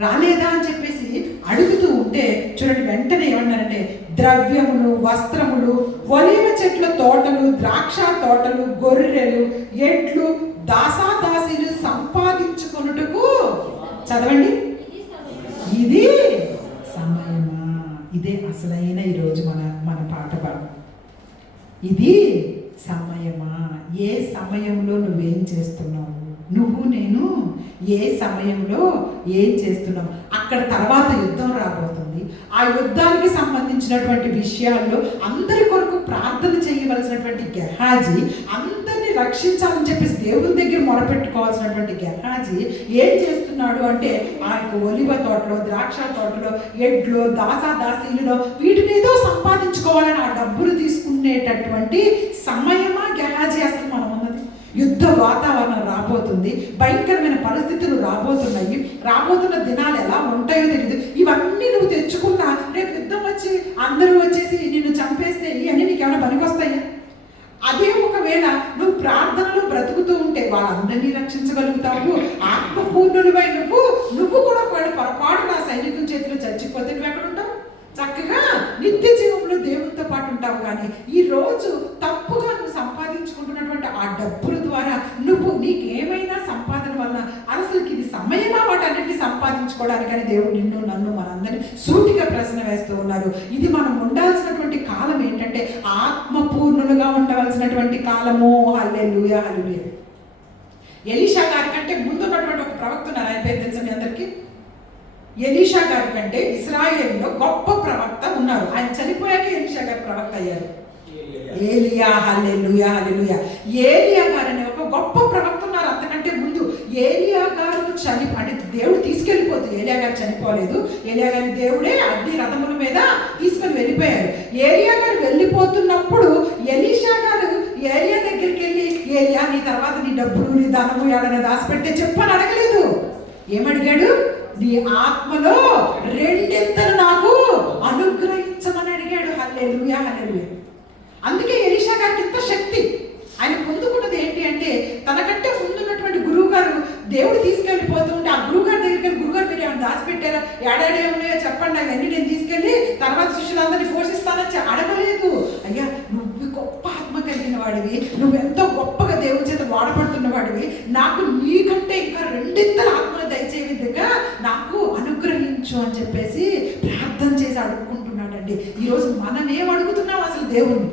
రాలేదా అని చెప్పేసి అడుగుతూ ఉంటే చూడండి, వెంటనే ఏమన్నారంటే ద్రవ్యములు, వస్త్రములు, ఒలీవ చెట్ల తోటలు, ద్రాక్ష తోటలు, గొర్రెలు, ఎడ్లు, దాసాదాసీలు సంపాదించుకొనుటకు, చదవండి, ఇది సమయమా. ఇదే అసలైన ఈరోజు మన పాట భాగం. ఇది సమయమా. ఏ సమయంలో నువ్వేం చేస్తున్నావు, నువ్వు నేను ఏ సమయంలో ఏం చేస్తున్నాం. అక్కడ తర్వాత యుద్ధం రాబోతుంది. ఆ యుద్ధానికి సంబంధించినటువంటి విషయాల్లో అందరి కొరకు ప్రార్థన చేయవలసినటువంటి గెహాజీ, అందరినీ రక్షించాలని చెప్పేసి దేవుని దగ్గర మొరపెట్టుకోవాల్సినటువంటి గెహాజీ ఏం చేస్తున్నాడు అంటే ఆ యొక్క ఒలివ తోటలో, ద్రాక్ష తోటలో, ఎడ్లో, దాసీలలో వీటిని ఏదో సంపాదించుకోవాలని ఆ డబ్బులు తీసుకునేటటువంటి సమయమా గెహాజీ అసలు మనం ఉన్నది. యుద్ధ వాతావరణం రాబోతుంది, భయంకరమైన పరిస్థితులు రాబోతున్నాయి, రాబోతున్న దినాలు ఎలా ఉంటాయో తెలియదు. ఇవన్నీ నువ్వు తెచ్చుకున్నా రేపు యుద్ధం వచ్చి అందరూ వచ్చేసి నిన్ను చంపేస్తే ఇవన్నీ నీకేమైనా పనికొస్తాయా? అదే ఒకవేళ నువ్వు ప్రార్థనలు బ్రతుకుతూ ఉంటే వాళ్ళందరినీ రక్షించగలుగుతావు. ఆత్మపూర్ణుడిపై నువ్వు కూడా ఒకవేళ పొరపాటు నా సైనికుల చేతిలో చచ్చిపోతే నువ్వు ఎక్కడ ఉంటావు? చక్కగా నిత్య జీవంలో దేవునితో పాటు ఉంటావు. కానీ ఈ రోజు తప్పుగా నువ్వు సంపాదించుకుంటున్నటువంటి ఆ డబ్బుల ద్వారా నువ్వు నీకేమైనా సంపాదన వల్ల అసలు ఇది సమయమా వాటన్నిటిని సంపాదించుకోవడానికని దేవుడు నిన్ను నన్ను మనందరినీ సూటిగా ప్రశ్న వేస్తూ ఉన్నారు. ఇది మనం ఉండాల్సినటువంటి కాలం ఏంటంటే ఆత్మపూర్ణులుగా ఉండవలసినటువంటి కాలము. హల్లెలూయా హల్లెలూయా. ఎలీషా గారి కంటే ముందున్నటువంటి ఒక ప్రవక్త ఉన్నారు, ఆయన పేరు తెలుసా మీ అందరికీ? ఎలీషా గారి కంటే ఇశ్రాయేలులో గొప్ప ప్రవక్త ఉన్నారు. ఆయన చనిపోయాక ఎలీషా గారు ప్రవక్త అయ్యారు. ఏలియా. హల్లెలూయా హల్లెలూయా. ఏలియా గారు అనే ఒక గొప్ప ప్రవక్త ఉన్నారు. అంతకంటే ముందు ఏలియా గారు అంటే దేవుడు తీసుకెళ్ళిపోతూ, ఏలియా గారు చనిపోలేదు. ఏలియా గారి దేవుడే అగ్ని రథముల మీద తీసుకొని వెళ్ళిపోయారు. ఏలియా గారు వెళ్ళిపోతున్నప్పుడు ఎలీషా గారు ఏలియా దగ్గరికి వెళ్ళి, ఏలియా నీ తర్వాత నీ డబ్బులు నీ ధనము ఏడైనా దాచిపెట్టే చెప్పని అడగలేదు. ఏమడిగాడు? నీ ఆత్మలో రెండింతలు నాకు అనుగ్రహించమని అడిగాడు. హల్లెలూయా హల్లెలూయా. అందుకే ఎలీషా గారికి ఇంత శక్తి. ఆయన పొందుకున్నది ఏంటి అంటే, తనకంటే ముందున్నటువంటి గురువు గారు దేవుడు తీసుకెళ్ళిపోతూ ఉంటే ఆ గురువు గారి దగ్గరికి వెళ్ళి, గురుగారు మీరు ఏమైనా దాచిపెట్టారా, ఏడాడే ఉన్నాయో చెప్పండి, అవన్నీ నేను తీసుకెళ్ళి తర్వాత శిష్యులందరినీ పోషిస్తానని అడగలేదు. అయ్యా నువ్వు గొప్ప ఆత్మ కలిగిన వాడివి, నువ్వెంతో గొప్పగా దేవుడి చేత వాడబడుతున్న వాడివి, నాకు నీకంటే ఇంకా రెండింతల ఆత్మను దయచే విధంగా నాకు అనుగ్రహించు అని చెప్పేసి ప్రార్థన చేసి అడుక్కుంటున్నాడండి. ఈరోజు మనం ఏం అడుగుతున్నాం అసలు దేవుణ్ణి?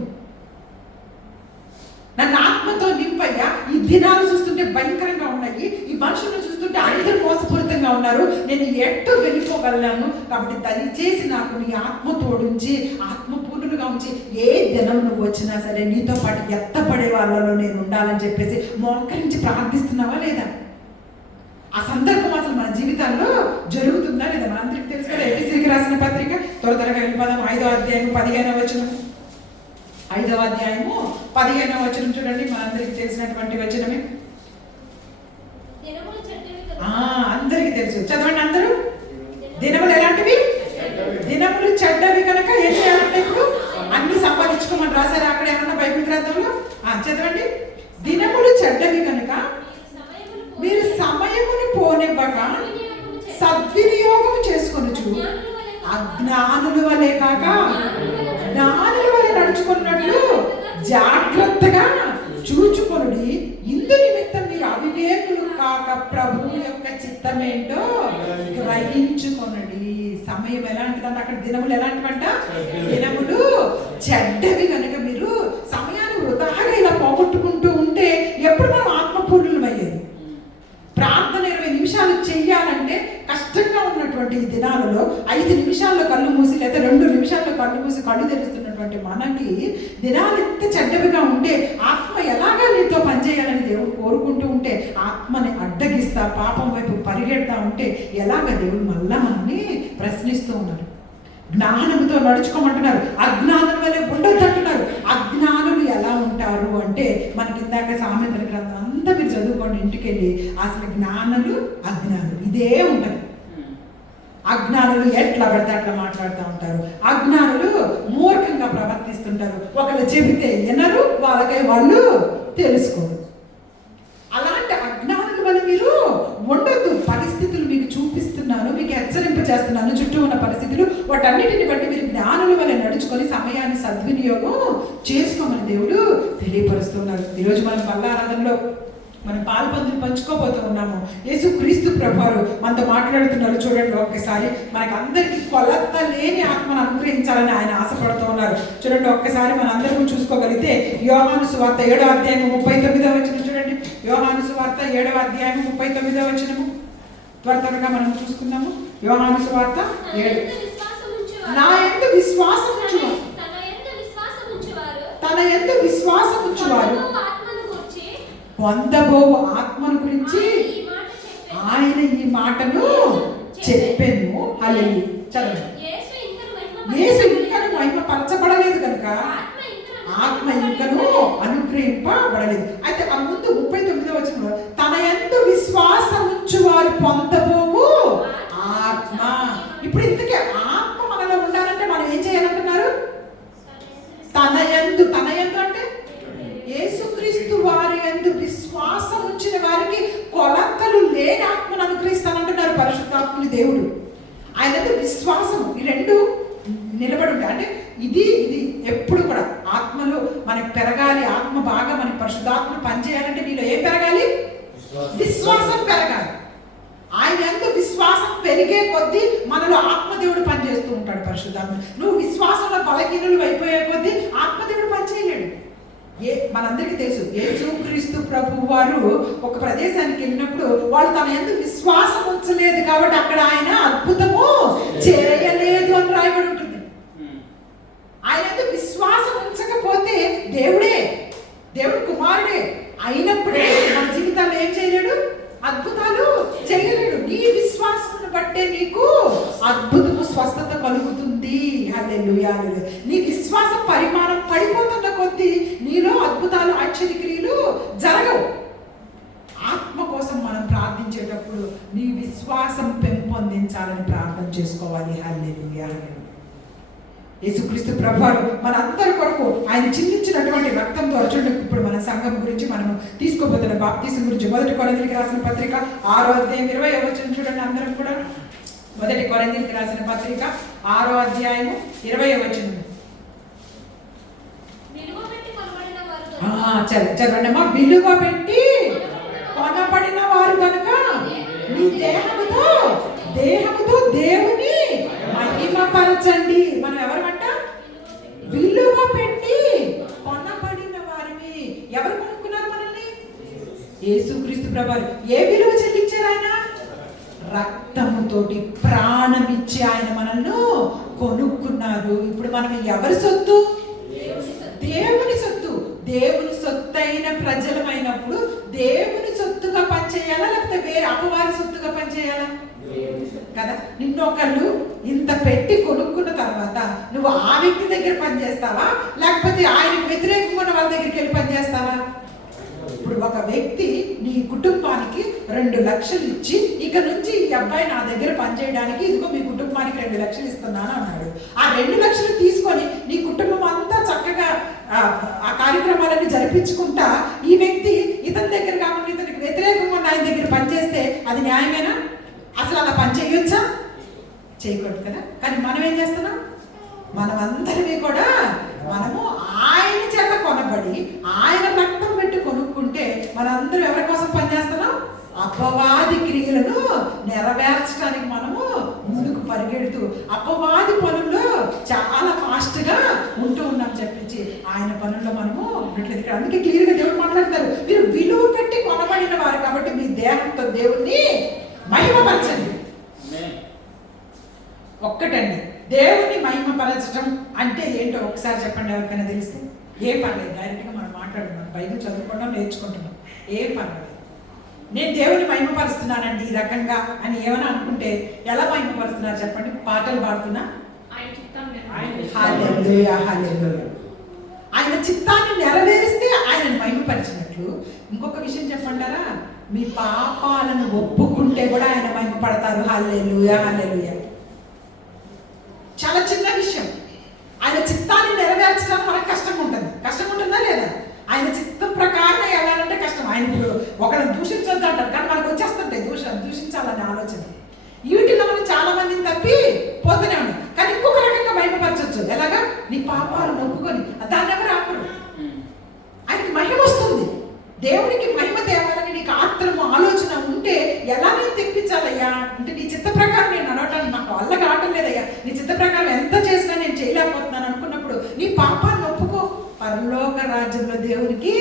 నన్ను ఆత్మతో నింపయ్యా. ఈ దినాలు చూస్తుంటే భయంకరంగా ఉన్నాయి, ఈ మనుషులను చూస్తుంటే అందరూ మోసపూరితంగా ఉన్నారు, నేను ఎట్టు వెళ్ళిపోగలను, కాబట్టి దయచేసి నాకు నీ ఆత్మ తోడుంచి ఆత్మపూర్ణులుగా ఉంచి ఏ దినం నువ్వు వచ్చినా సరే నీతో పాటు ఎత్తపడే వాళ్ళలో నేను ఉండాలని చెప్పేసి మోకరించి ప్రార్థిస్తున్నావా లేదా? ఆ సందర్భం అసలు మన జీవితాల్లో జరుగుతుందా లేదా? మనందరికీ తెలుసు కదా. ఎఫెసీయులకు రాసిన పత్రిక త్వరగా వెళ్ళిపోదాం. 5వ అధ్యాయం 15వ వచనం. 5వ అధ్యాయము 15వ వచనం చూడండి. మనందరికీ తెలిసినటువంటి వచనమే, అందరికీ తెలుసు. చదవండి అందరూ. దినములు ఎలాంటివి? దినములు చెడ్డవి కనుక ఏం చేయాలంటే ఇప్పుడు అన్ని సంపాదించుకోమని రాశారు అక్కడ ఏమన్నా బైబిల్ గ్రంథంలో? చదవండి. దినములు చెడ్డవి కనుక మీరు సమయమును పోనివ్వక సద్వినియోగం చేసుకొనుచు అజ్ఞానుల వలె కాక జ్ఞానుల వలె నడుచుకున్నట్లు జాగ్రత్తగా చూచుకొనుడి. ఇందు నిమిత్తం మీరు అవివేకులు కాక ప్రభు యొక్క చిత్తమేంటో గ్రహించుకొనుడి. సమయం ఎలాంటిదంటే అక్కడ దినములు ఎలాంటివంట? దినములు చెడ్డవి కనుక మీరు సమయాన్ని వృధాగా ఇలా పోగొట్టుకుంటూ ఉంటే ఎప్పుడు మనం ఆత్మపూర్ణులం అయ్యేది? ప్రార్థన 20 నిమిషాలు చెయ్యాలంటే కష్టంగా ఉన్నటువంటి ఈ దినాలలో 5 నిమిషాల్లో కళ్ళు మూసి లేదా 2 నిమిషాల్లో కళ్ళు మూసి కళ్ళు తెరుస్తున్నటువంటి మనకి దినాలు ఎంత చెడ్డవిగా ఉంటే ఆత్మ ఎలాగా నీతో పనిచేయాలని దేవుడు కోరుకుంటూ ఉంటే ఆత్మని అడ్డగిస్తా పాపం వైపు పరిగెడతా ఉంటే ఎలాగ దేవుడు మళ్ళా మనల్ని ప్రశ్నిస్తూ ఉన్నారు. జ్ఞానంతో నడుచుకోమంటున్నారు, అజ్ఞానుల వల్లే ఉండొద్దంటున్నారు. అజ్ఞానులు ఎలా ఉంటారు అంటే మనకి ఇందాక సామెతల గ్రంథం అంతా మీరు చదువుకోండి ఇంటికి వెళ్ళి. అసలు జ్ఞానులు అజ్ఞానులు ఇదే ఉంటుంది. అజ్ఞానులు ఎట్లా పడితే అట్లా మాట్లాడుతూ ఉంటారు, అజ్ఞానులు మూర్ఖంగా ప్రవర్తిస్తుంటారు, ఒకళ్ళు చెబితే వినరు, వాళ్ళకై వాళ్ళు తెలుసుకోరు. అలాంటి అజ్ఞానుల వల్ల మీరు ఉండొద్దు. పరిస్థితులు మీకు చూపిస్తున్నాను, మీకు హెచ్చరింప చేస్తున్నాను, చుట్టూ ఉన్న పరిస్థితులు వాటన్నిటిని బట్టి మీరు జ్ఞానుల వల్ల నడుచుకొని సమయాన్ని సద్వినియోగం చేసుకోమని దేవుడు తెలియపరుస్తున్నారు. ఈరోజు మనం బల్లారాధనలో మనం పాల్పందులు పంచుకోబోతూ ఉన్నాము. యేసు క్రీస్తు ప్రభువారు మనతో మాట్లాడుతున్నారు. చూడండి ఒక్కసారి, మనకు అందరికీ కొలత లేని ఆత్మను అనుగ్రహించాలని ఆయన ఆశపడుతూ ఉన్నారు. చూడండి ఒక్కసారి మన అందరం చూసుకోగలిగితే యోహాను సువార్త 7వ అధ్యాయం 39వ వచనం చూడండి. యోహాను సువార్త 7వ అధ్యాయం 39వ వచనము త్వరగా మనం చూసుకుందాము. యోహాను సువార్త 7. నా యందు విశ్వాసం ఉంచువారు, తన యందు విశ్వాసం ఉంచువారు పొందబోవు ఆత్మను గురించి ఆయన ఈ మాటను చెప్పెను. హల్లెలూయా. చదవండి. యేసు ఇంకను మహిమపరచబడలేదు కనుక ఆత్మ ఇంకను అనుగ్రహింపబడలేదు. అయితే ఆ ముందు 39వ వచనంలో తన యందు విశ్వాసం ఉంచువారు పొందబోవు ఆత్మ. ఇప్పుడు ఇంతకీ ఆత్మ మనలో ఉండాలంటే మనం ఏం చేయాలంటున్నారు? తన యందు అంటే యేసుక్రీస్తు వారి యందు విశ్వాసం ఉంచిన వారికి కొలతలు లేని ఆత్మను అనుగ్రహిస్తానంటున్నారు పరిశుద్ధాత్ముని దేవుడు. ఆయన విశ్వాసం ఈ రెండు నిలబడి ఉంటాయి. అంటే ఇది ఎప్పుడు కూడా ఆత్మలో మనకి పెరగాలి. ఆత్మ బాగా మనకి పరిశుద్ధాత్మ పనిచేయాలంటే నీలో ఏం పెరగాలి? విశ్వాసం పెరగాలి. ఆయన యందు విశ్వాసం పెరిగే కొద్దీ మనలో ఆత్మదేవుడు పనిచేస్తూ ఉంటాడు. పరిశుద్ధాత్మ నువ్వు విశ్వాసంలో బలహీనులు అయిపోయే కొద్దీ ఆత్మదేవుడు పనిచేయలేడు. మనందరికీ తెలుసు, యేసుక్రీస్తు ప్రభు వారు ఒక ప్రదేశానికి వెళ్ళినప్పుడు వాళ్ళు తన యందు విశ్వాసం ఉంచలేదు కాబట్టి అక్కడ ఆయన అద్భుతము చేయలేదు అని రాయబడి ఉంటుంది. ఆయన యందు విశ్వాసం ఉంచకపోతే దేవుడు కుమారుడే అయినప్పుడే మన జీవితాలు ఏం చేయలేడు? అద్భుతాలు చేయలేడు. నీ విశ్వాసం బట్టే నీకు అద్భుతము స్వస్థత కలుగుతుంది. హల్లెలూయా. నీ విశ్వాస పరిమాణం పడిపోతున్న కొద్దీ నీలో అద్భుతాలు ఆశ్చర్యక్రియలు జరగవు. ఆత్మ కోసం మనం ప్రార్థించేటప్పుడు నీ విశ్వాసం పెంపొందించాలని ప్రార్థన చేసుకోవాలి. హల్లెలూయా. యేసుక్రీస్తు ప్రభువారు మన అందరి కొరకు ఆయన చిందించినటువంటి రక్తం ద్వారా చూడండి. ఇప్పుడు మన సంఘం గురించి మనము తీసుకోబోతున్న బాప్తిసం గురించి 1 కొరింథీయులకు రాసిన పత్రిక 6వ అధ్యాయం 20వ వచనం చూడండి. అందరం కూడా 1 కొరింథీయులకు రాసిన పత్రిక 6వ అధ్యాయం 20వ వచనం చదవండి అమ్మా. విలువ పెట్టి కొనబడిన వారు కనుక మీ దేహముతో దేవుని మహిమపరచండి. మనం ఎవరమంట? విలువ పెట్టి కొనబడిన వారిని. ఎవరు కొనుక్కున్నారు మనల్ని? యేసుక్రీస్తు ప్రభువారు. ఏ విలువ చెల్లించారు ఆయన? రక్తముతోటి ప్రాణమిచ్చి ఆయన మనల్ని కొనుక్కున్నారు. ఇప్పుడు మనం ఎవరి సొత్తు? దేవుని సొత్తు. దేవుని సొత్తైన ప్రజలమైనప్పుడు దేవుని సొత్తుగా పనిచేయాలా లేకపోతే వేరే అపవారి సొత్తుగా పనిచేయాలా? కదా. నిన్నొకళ్ళు ఇంత పెట్టి కొనుక్కున్న తర్వాత నువ్వు ఆ వ్యక్తి దగ్గర పనిచేస్తావా లేకపోతే ఆయనకు వ్యతిరేకంగా ఉన్న వాళ్ళ దగ్గరికి వెళ్ళి పనిచేస్తావా? ఇప్పుడు ఒక వ్యక్తి నీ కుటుంబానికి 2 లక్షలు ఇచ్చి ఇక నుంచి ఈ అబ్బాయి నా దగ్గర పనిచేయడానికి ఇదిగో మీ కుటుంబానికి 2 లక్షలు ఇస్తున్నాను అన్నాడు. ఆ 2 లక్షలు తీసుకొని నీ కుటుంబం అంతా చక్కగా ఆ కార్యక్రమాలన్నీ జరిపించుకుంటా ఈ వ్యక్తి ఇతని దగ్గర కాకుండా ఇతనికి వ్యతిరేకంగా ఉన్న ఆయన దగ్గర పనిచేస్తే అది న్యాయమేనా? అసలు అలా పని చేయొచ్చా? చేయకూడదు కదా. కానీ మనం ఏం చేస్తున్నాం? మనమందరినీ కూడా మనము ఆయన చేత కొనబడి ఆయన రక్తం పెట్టి కొనుక్కుంటే మనందరం ఎవరి కోసం పనిచేస్తున్నాం? అపవాది క్రియలను నెరవేర్చడానికి మనము ముందుకు పరిగెడుతూ అపవాది పనుల్లో చాలా ఫాస్ట్గా ఉంటూ ఉన్నాం చెప్పించి ఆయన పనుల్లో మనము ఉన్నట్లేదు. ఇక్కడ అందుకే క్లియర్గా దేవుడు మాట్లాడతారు, మీరు విలువ పెట్టి కొనబడిన వారు కాబట్టి మీ దేహంతో దేవుణ్ణి మహిమపరచండి. ఒక్కటండి, దేవుణ్ణి మహిమపరచడం అంటే ఏంటో ఒకసారి చెప్పండి. ఎవరికైనా తెలిస్తే ఏం పర్లేదు, డైరెక్ట్గా మనం మాట్లాడుతున్నాం, బైబిల్ చదువుకోవడం నేర్చుకుంటున్నాం, ఏం పర్లేదు. నేను దేవుని మహిమపరుస్తున్నానండి ఈ రకంగా అని ఏమైనా అనుకుంటే ఎలా మహిమపరుస్తున్నారు చెప్పండి? పాటలు పాడుతున్నా? హల్లెలూయా, హల్లెలూయా. ఆయన చిత్తాన్ని నెరవేరిస్తే ఆయన మహిమపరిచినట్లు. ఇంకొక విషయం చెప్పంటారా? మీ పాపాలను ఒప్పుకుంటే కూడా ఆయన మహిమపడతారు. హల్లెలూయా, హల్లెలూయా. చాలా చిన్న విషయం. ఆయన చిత్తాన్ని నెరవేర్చడం మనకు కష్టం ఉంటుందా లేదా? ఆయన చిత్తం ప్రకారం వెళ్ళాలంటే కష్టం. ఆయన ఇప్పుడు ఒకరిని దూషించొద్దు అంటారు కానీ మనకు వచ్చేస్తుంటాయి దూషించాలనే ఆలోచన. వీటిలో మనం చాలా మందిని తప్పి పోతూనే ఉన్నాం. కానీ ఇంకొక రకంగా మహిమపరచవచ్చు. ఎలాగా? నీ పాపాలు ఒప్పుకొని దాన్ని ఎవరు ఆపరు. ఆయనకి మహిమ వస్తుంది. దేవునికి మహిమ తేవాలని నీకు ఆత్రము ఆలోచన ఉంటే ఎలా నేను తెప్పించాలయ్యా అంటే నీ చిత్త ప్రకారం నేను నడవటానికి నాకు వల్ల కావటం లేదయ్యా, నీ చిత్త ప్రకారం ఎంత చేసినా నేను చేయలేకపోతున్నాను అనుకున్నప్పుడు నీ పాపాన్ని ఒప్పుకో. పరలోక రాజ్యంలో దేవునికి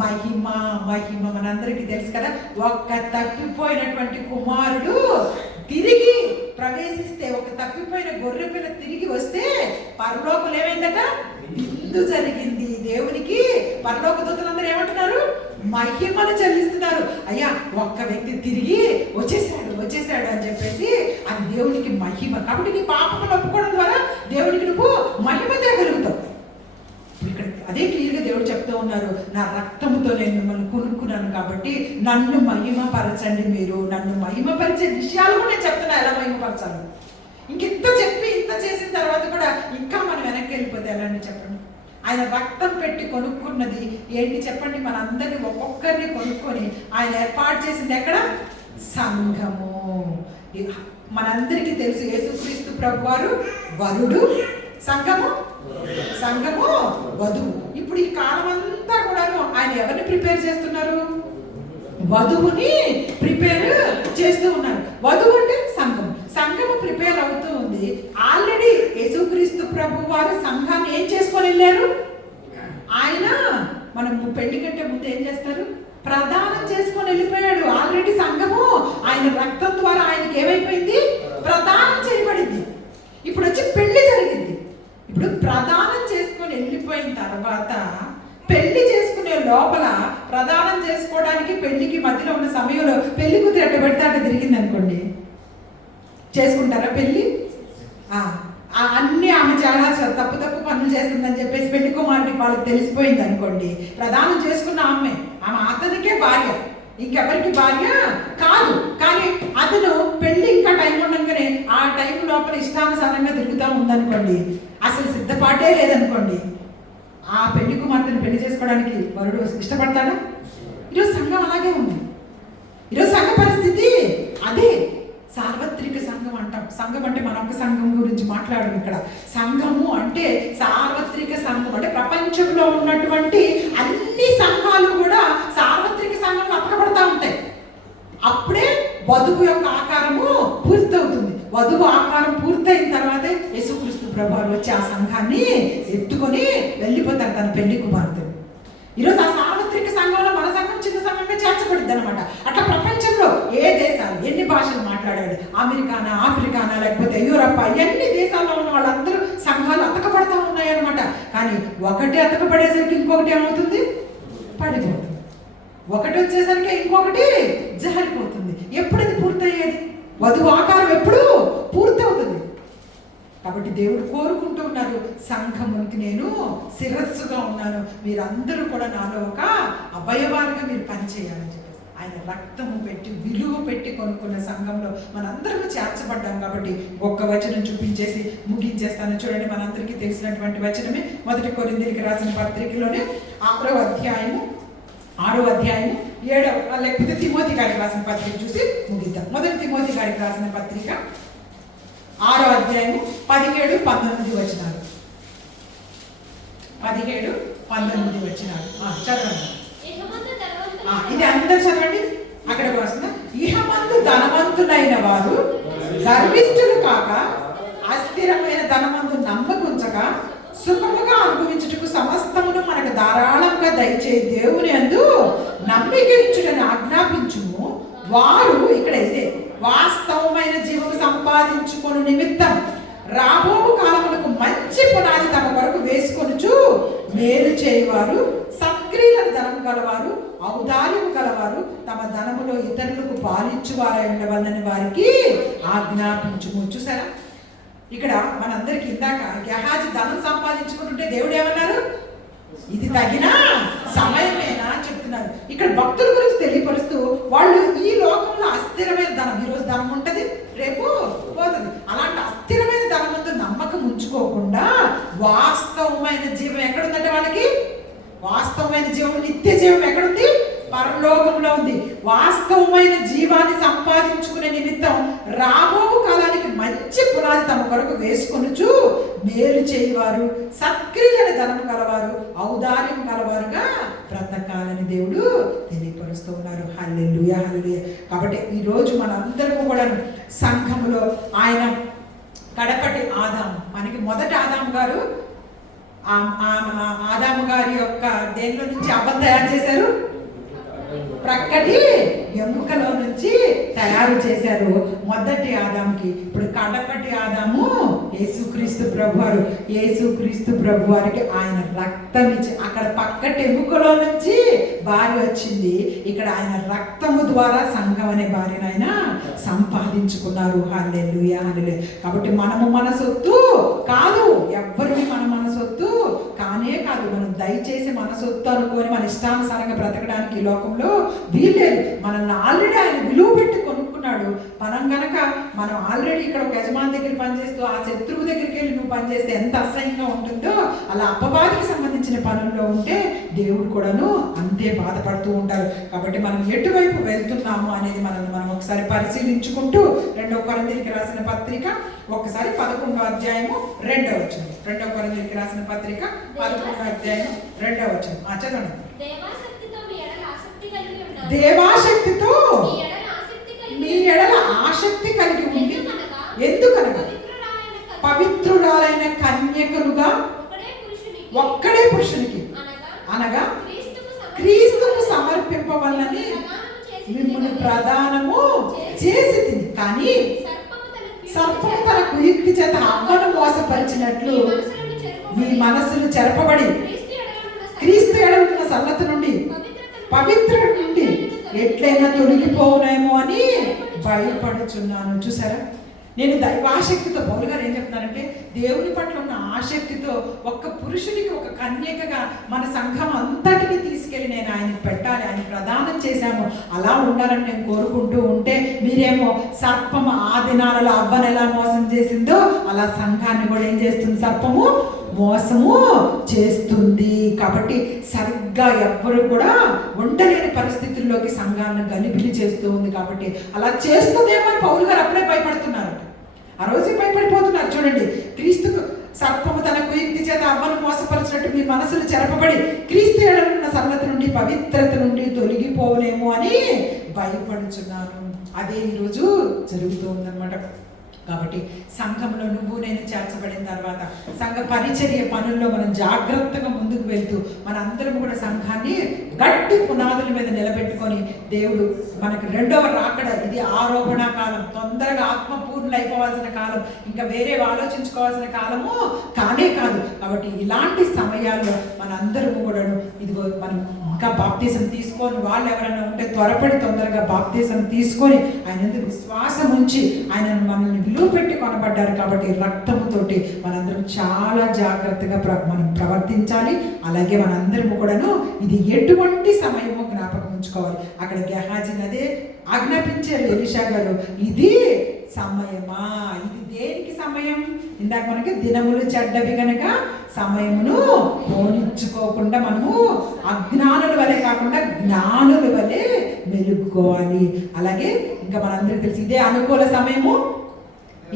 మహిమ మహిమ మనందరికీ తెలుసు కదా. ఒక్క తప్పిపోయినటువంటి కుమారుడు తిరిగి ప్రవేశిస్తే, ఒక తప్పిపోయిన గొర్రె పిల్ల తిరిగి వస్తే పరలోకం ఏమైందట? విందు జరిగింది. దేవునికి పరలోక దూతలందరూ ఏమంటున్నారు? మహిమను చెల్లిస్తున్నారు. అయ్యా ఒక్క వ్యక్తి తిరిగి వచ్చేసాడు అని చెప్పేసి అది దేవునికి మహిమ. కాబట్టి నీ పాపములు ఒప్పుకోవడం ద్వారా దేవునికి నువ్వు మహిమ తేగలుగుతావు. ఇక్కడ అదే క్లియర్గా దేవుడు చెప్తూ ఉన్నారు, నా రక్తముతో నేను మిమ్మల్ని కొనుక్కున్నాను కాబట్టి నన్ను మహిమపరచండి. మీరు నన్ను మహిమపరిచే విషయాలు కూడా నేను చెప్తున్నా ఎలా మహిమపరచాలి. ఇంత చెప్పి ఇంత చేసిన తర్వాత కూడా ఇంకా మనం వెనక్కి వెళ్ళిపోతే ఎలా అని చెప్పండి. ఆయన రక్తం పెట్టి కొనుక్కున్నది ఏంటి చెప్పండి? మనందరినీ ఒక్కొక్కరిని కొనుక్కొని ఆయన ఏర్పాటు చేసింది ఎక్కడ? సంఘము. మనందరికీ తెలుసు యేసుక్రీస్తు ప్రభువారు వరుడు, సంఘము సంఘము వధువు. ఇప్పుడు ఈ కాలం అంతా కూడాను ఆయన ఎవరిని ప్రిపేర్ చేస్తున్నారు? వధువుని ప్రిపేర్ చేస్తూ ఉన్నారు. వధువు అంటే సంఘం. సంఘము ప్రిపేర్ అవుతూ ఉంది. ఆల్రెడీ యేసుక్రీస్తు ప్రభు వారు సంఘాన్ని ఏం చేసుకొని వెళ్ళారు? ఆయన మనం పెళ్లి కంటే ముందు ఏం చేస్తారు? ప్రదానం చేసుకొని వెళ్ళిపోయాడు. ఆల్రెడీ సంఘము ఆయన రక్తం ద్వారా ఆయనకి ఏమైపోయింది? ప్రదానం చేయబడింది. ఇప్పుడు వచ్చి పెళ్లి జరిగింది. ఇప్పుడు ప్రదానం చేసుకొని వెళ్ళిపోయిన తర్వాత పెళ్లి చేసుకునే లోపల ప్రదానం చేసుకోవడానికి పెళ్లికి మధ్యలో ఉన్న సమయంలో పెళ్లి కూతురు ఎట్ట పెడితే అట్ట తిరిగింది అనుకోండి, చేసుకుంటారా పెళ్లి? అన్ని ఆమె చాలా తప్పు పనులు చేస్తుందని చెప్పేసి పెళ్లి కుమారుడికి వాళ్ళకి తెలిసిపోయింది అనుకోండి, ప్రదానం చేసుకున్న ఆమె అతనికే భార్య, ఇంకెవరికి భార్య కాదు. కానీ అతను పెళ్లి ఇంకా టైం ఉండగానే ఆ టైం లోపల ఇష్టానుసారంగా తిరుగుతూ ఉందనుకోండి, అసలు సిద్ధపాటే లేదనుకోండి, ఆ పెళ్లి కుమార్తెను పెళ్లి చేసుకోవడానికి వరుడు ఇష్టపడతాడా? ఈరోజు సంఘం అలాగే ఉంది. ఈరోజు సంఘ పరిస్థితి అదే. సార్వత్రిక సంఘం అంటాం. సంఘం అంటే మనం ఒక సంఘం గురించి మాట్లాడము ఇక్కడ. సంఘము అంటే సార్వత్రిక సంఘం అంటే ప్రపంచంలో ఉన్నటువంటి అన్ని సంఘాలు కూడా సార్వత్రిక సంఘంలో అప్పకపడతా ఉంటాయి. అప్పుడే వధువు యొక్క ఆకారము పూర్తవుతుంది. వధువు ఆకారం పూర్తయిన తర్వాతే యేసుక్రీస్తు ప్రభువు వచ్చి ఆ సంఘాన్ని ఎత్తుకొని వెళ్ళిపోతారు తన పెళ్లి కుమార్తె. ఈరోజు ఆ సార్వత్రిక సంఘంలో మన సంఘం చిన్న సంఘంగా చేర్చబడింది అనమాట. అట్లా ప్రపంచంలో ఏ దేశాలు ఎన్ని భాషలు మాట్లాడాడు, అమెరికానా, ఆఫ్రికానా, లేకపోతే యూరప్, ఎన్ని దేశాల్లో ఉన్న వాళ్ళందరూ సంఘాలు అతకపడతా ఉన్నాయన్నమాట. కానీ ఒకటి అతకపడేసరికి ఇంకొకటి ఏమవుతుంది? పడిపోతుంది. ఒకటి వచ్చేసరికి ఇంకొకటి జారిపోతుంది. ఎప్పుడు అది పూర్తయ్యేది? వధువు ఆకారం ఎప్పుడు పూర్తవుతుంది? కాబట్టి దేవుడు కోరుకుంటూ ఉన్నారు, సంఘమునికి నేను శిరస్సుగా ఉన్నాను, మీరందరూ కూడా నాలో ఒక అవయవాలుగా మీరు పనిచేయాలని చెప్పేసి ఆయన రక్తము పెట్టి విలువ పెట్టి కొనుక్కున్న సంఘంలో మనందరము చేర్చబడ్డాం. కాబట్టి ఒక్క వచనం చూపించేసి ముగించేస్తాను. చూడండి, మనందరికీ తెలిసినటువంటి వచనమే. 1 కొరింథీయులకు రాసిన పత్రికలోనే 6వ అధ్యాయము 7వ లేకపోతే తిమోతి గారికి రాసిన పత్రిక చూసి ముగిద్దాం. 1 తిమోతి గారికి రాసిన పత్రిక 6వ అధ్యాయము 17-19 వచనాలు. 17-19 వచనాలు చదవండి. ఇది అందరూ చదవండి. అక్కడ వస్తుంది, ఇహమందు ధనవంతులైన వారు గర్విష్ఠులు కాక అస్థిరమైన ధనమందు నమ్మకుంచక సుఖముగా అనుభవించుటకు సమస్తమును మనకు ధారాళంగా దయచే దేవుని యందు నమ్మికించుటని ఆజ్ఞాపించుము. వారు ఇక్కడ ఇదే వాస్తవమైన జీవము సంపాదించుకొను నిమిత్తం రాబో కాలములకు మంచి పునాది తమ కొరకు వేసుకొనుచు మేలు చేయవారు, సత్క్రియలను ధనము గలవారు, ఔదార్యము గలవారు, తమ ధనములో ఇతరులకు పాలించువారై ఉండవలనని వారికి ఆజ్ఞాపించుము. చూసారా, ఇక్కడ మనందరికి ఇందాక గెహాజీ ధనం సంపాదించుకుంటుంటే దేవుడు ఏమన్నారు? ఇది తగిన సమయమేనా చెప్తున్నారు. ఇక్కడ భక్తుల గురించి తెలియపరుస్తూ వాళ్ళు ఈ లోకంలో అస్థిరమైన ధనం, ఈరోజు ధనం ఉంటుంది, రేపు పోతుంది. అలాంటి అస్థిరమైన ధనం ముందు నమ్మకం ఉంచుకోకుండా వాస్తవమైన జీవం ఎక్కడుందంటే వాళ్ళకి వాస్తవమైన జీవం, నిత్య జీవం ఎక్కడుంది? పరలోకంలో ఉంది. వాస్తవమైన జీవాన్ని సంపాదించుకునే నిమిత్తం రాబో కాలానికి మంచి పునాది తమ కొరకు వేసుకొనుచు మేలు చేయవారు, సత్క్రియలను ధనము కలవారు, ఔదార్యం కలవారుగా బ్రతకాలని దేవుడు తెలియపరుస్తూ ఉన్నారు. హల్లెలూయా, హల్లెలూయా. కాబట్టి ఈరోజు మనందరము కూడా సంఘములో ఆయన కడపటి ఆదాము, మనకి మొదటి ఆదాము గారు, ఆదాము గారి యొక్క దేనిలో నుంచి అవ్వ తయారు చేశారు? ప్రక్కటి ఎముకలో నుంచి తయారు చేశారు మొదటి ఆదాముకి. ఇప్పుడు కడపటి ఆదాము యేసుక్రీస్తు ప్రభువారు. యేసుక్రీస్తు ప్రభువారికి ఆయన రక్తం ఇచ్చి, అక్కడ పక్కటి ఎముకలో నుంచి భార్య వచ్చింది, ఇక్కడ ఆయన రక్తము ద్వారా సంఘం అనే భార్యను ఆయన సంపాదించుకున్నారు. హల్లెలూయా, హల్లెలూయా. కాబట్టి మనము మన సొత్తు కాదు, ఎవ్వరిని మన సొత్తు కానే కాదు. మనం దయచేసి మన సొత్తు అనుకొని మన ఇష్టానుసారంగా బ్రతకడానికి ఈ లోకంలో వీల్లేదు. మనల్ని ఆల్రెడీ ఆయన విలువ పెట్టి కొనుక్కున్నాడు. మనం ఆల్రెడీ ఇక్కడ ఒక యజమాని దగ్గర పనిచేస్తూ ఆ శత్రువు దగ్గరికి వెళ్ళి నువ్వు పనిచేస్తే ఎంత అసహ్యంగా ఉంటుందో, అలా అపవాదికి సంబంధించిన పనుల్లో ఉంటే దేవుడు కూడాను అంతే బాధపడుతూ ఉంటారు. కాబట్టి మనం ఎటువైపు వెళ్తున్నాము అనేది మనం ఒకసారి పరిశీలించుకుంటూ 2 కొరింథీయులకు రాసిన పత్రిక ఒక్కసారి 11వ అధ్యాయము 2వ వచనం. 2వ కొరింథీయులకు రాసిన పత్రిక 11వ అధ్యాయం 2వ వచనం. చదవండి. దేవాశక్తితో మీ ఎడల ఆసక్తి కలిగి ఉండి, ఎందుకనగా పవిత్రురాలైన కన్యకలుగా ఒక్కడే పురుషునికి అనగా క్రీస్తుకు సమర్పింపవలనని మిమ్మల్ని ప్రదానము చేసి తిని. కానీ సర్పము తన కుయుక్తి చేత అవ్వను మోసపరిచినట్లు మీ మనసులు చెరపబడి క్రీస్తు ఎడలున్న సన్నత నుండి పవిత్రత నుండి ఎట్లయినా తొలగిపోవునేమో అని భయపడుచున్నాను. చూసారా, నేను దైవాశక్తితో, పౌలు గారు ఏం చెప్తున్నారంటే దేవుని పట్ల ఉన్న ఆసక్తితో ఒక్క పురుషుడికి, ఒక కన్యకగా మన సంఘం అంతటిని తీసుకెళ్ళి నేను ఆయనకి పెట్టాలి, ఆయన ప్రదానం చేశాము, అలా ఉండాలని నేను కోరుకుంటూ ఉంటే, మీరేమో సర్పము ఆ దినాలలో అవ్వను ఎలా మోసం చేసిందో అలా సంఘాన్ని కూడా ఏం చేస్తుంది, సర్పము మోసము చేస్తుంది. కాబట్టి సరిగ్గా ఎవ్వరు కూడా ఉండలేని పరిస్థితుల్లోకి సంఘాన్ని గలిబిలి చేస్తూ ఉంది. కాబట్టి అలా చేస్తుందేమో అని పౌలు గారు అప్పుడే భయపడుతున్నారు. ఆ రోజే భయపడిపోతున్నారు. చూడండి, క్రీస్తుకు సర్పము తన కుయుక్తి చేత అవ్వను మోసపరిచినట్టు మీ మనసులు చెరపబడి క్రీస్తు ఎడలున్న సన్నత నుండి పవిత్రత నుండి తొలగిపోలేమో అని భయపడుచున్నాను. అదే ఈరోజు జరుగుతూ ఉందన్నమాట. కాబట్టి సంఘంలో నువ్వు నేను చేర్చబడిన తర్వాత సంఘ పరిచర్య పనుల్లో మనం జాగ్రత్తగా ముందుకు వెళ్తూ మనందరం కూడా సంఘాన్ని గట్టి పునాదుల మీద నిలబెట్టుకొని, దేవుడు మనకు రెండవ రాకడ, ఇది ఆరోహణ కాలం, తొందరగా ఆత్మపూర్ణులు అయిపోవాల్సిన కాలం, ఇంకా వేరే ఆలోచించుకోవాల్సిన కాలము కానే కాదు. కాబట్టి ఇలాంటి సమయాల్లో మనందరము కూడా ఇదిగో మనం ఇంకా బాప్తీసం తీసుకొని, వాళ్ళు ఎవరైనా ఉంటే త్వరపడి తొందరగా బాప్తీసం తీసుకొని ఆయన విశ్వాసం ఉంచి ఆయన మనల్ని విలువ పెట్టి కొనబడ్డారు. కాబట్టి రక్తముతోటి మనందరం చాలా జాగ్రత్తగా మనం ప్రవర్తించాలి. అలాగే మనందరము కూడాను ఇది ఎటువంటి సమయమో జ్ఞాపకం ఉంచుకోవాలి. అక్కడ గెహాజీని అదే ఆజ్ఞాపించారు ఎలీషా గారు, ఇది సమయమా, ఇది దేనికి సమయం? ఇందాక మనకి దినములు చెడ్డవి కనుక సమయమును పోనించుకోకుండా మనము అజ్ఞానుల వలె కాకుండా జ్ఞానుల వలె మెలుగుకోవాలి. అలాగే ఇంకా మనందరికీ తెలిసి ఇదే అనుకూల సమయము,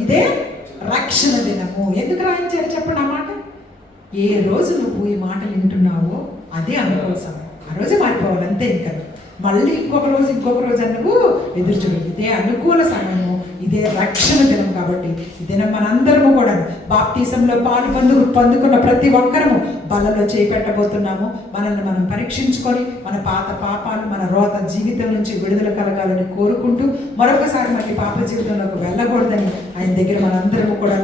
ఇదే రక్షణ దినము. ఎందుకు రాయించారు చెప్పండి ఆ మాట? ఏ రోజు నువ్వు ఈ మాటలు వింటున్నావో అదే అనుకూల సమయం. ఆ రోజే మారిపోవాలి అంతే. ఇంకా మళ్ళీ ఇంకొక రోజు నువ్వు ఎదురు చూడాలి. ఇదే అనుకూల సమయము, ఇదే రక్షణ దినం. కాబట్టి ఈ దినం మనందరము కూడా బాప్తీసంలో పొందుకున్న ప్రతి ఒక్కరము బలలో చేపెట్టబోతున్నాము. మనల్ని మనం పరీక్షించుకొని మన పాత పాపాలు, మన రోత జీవితం నుంచి విడుదల కలగాలని కోరుకుంటూ, మరొకసారి మళ్ళీ పాప జీవితంలోకి వెళ్ళకూడదని ఆయన దగ్గర మనందరము కూడా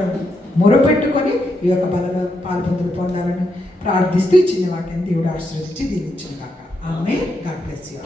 మొరపెట్టుకొని ఈ యొక్క బలలో పొందాలని ప్రార్థిస్తూ ఈ చిన్న వాక్యాన్ని దేవుడు ఆశీర్వదించి దీవించును గాక. ఆమేన్. God bless you.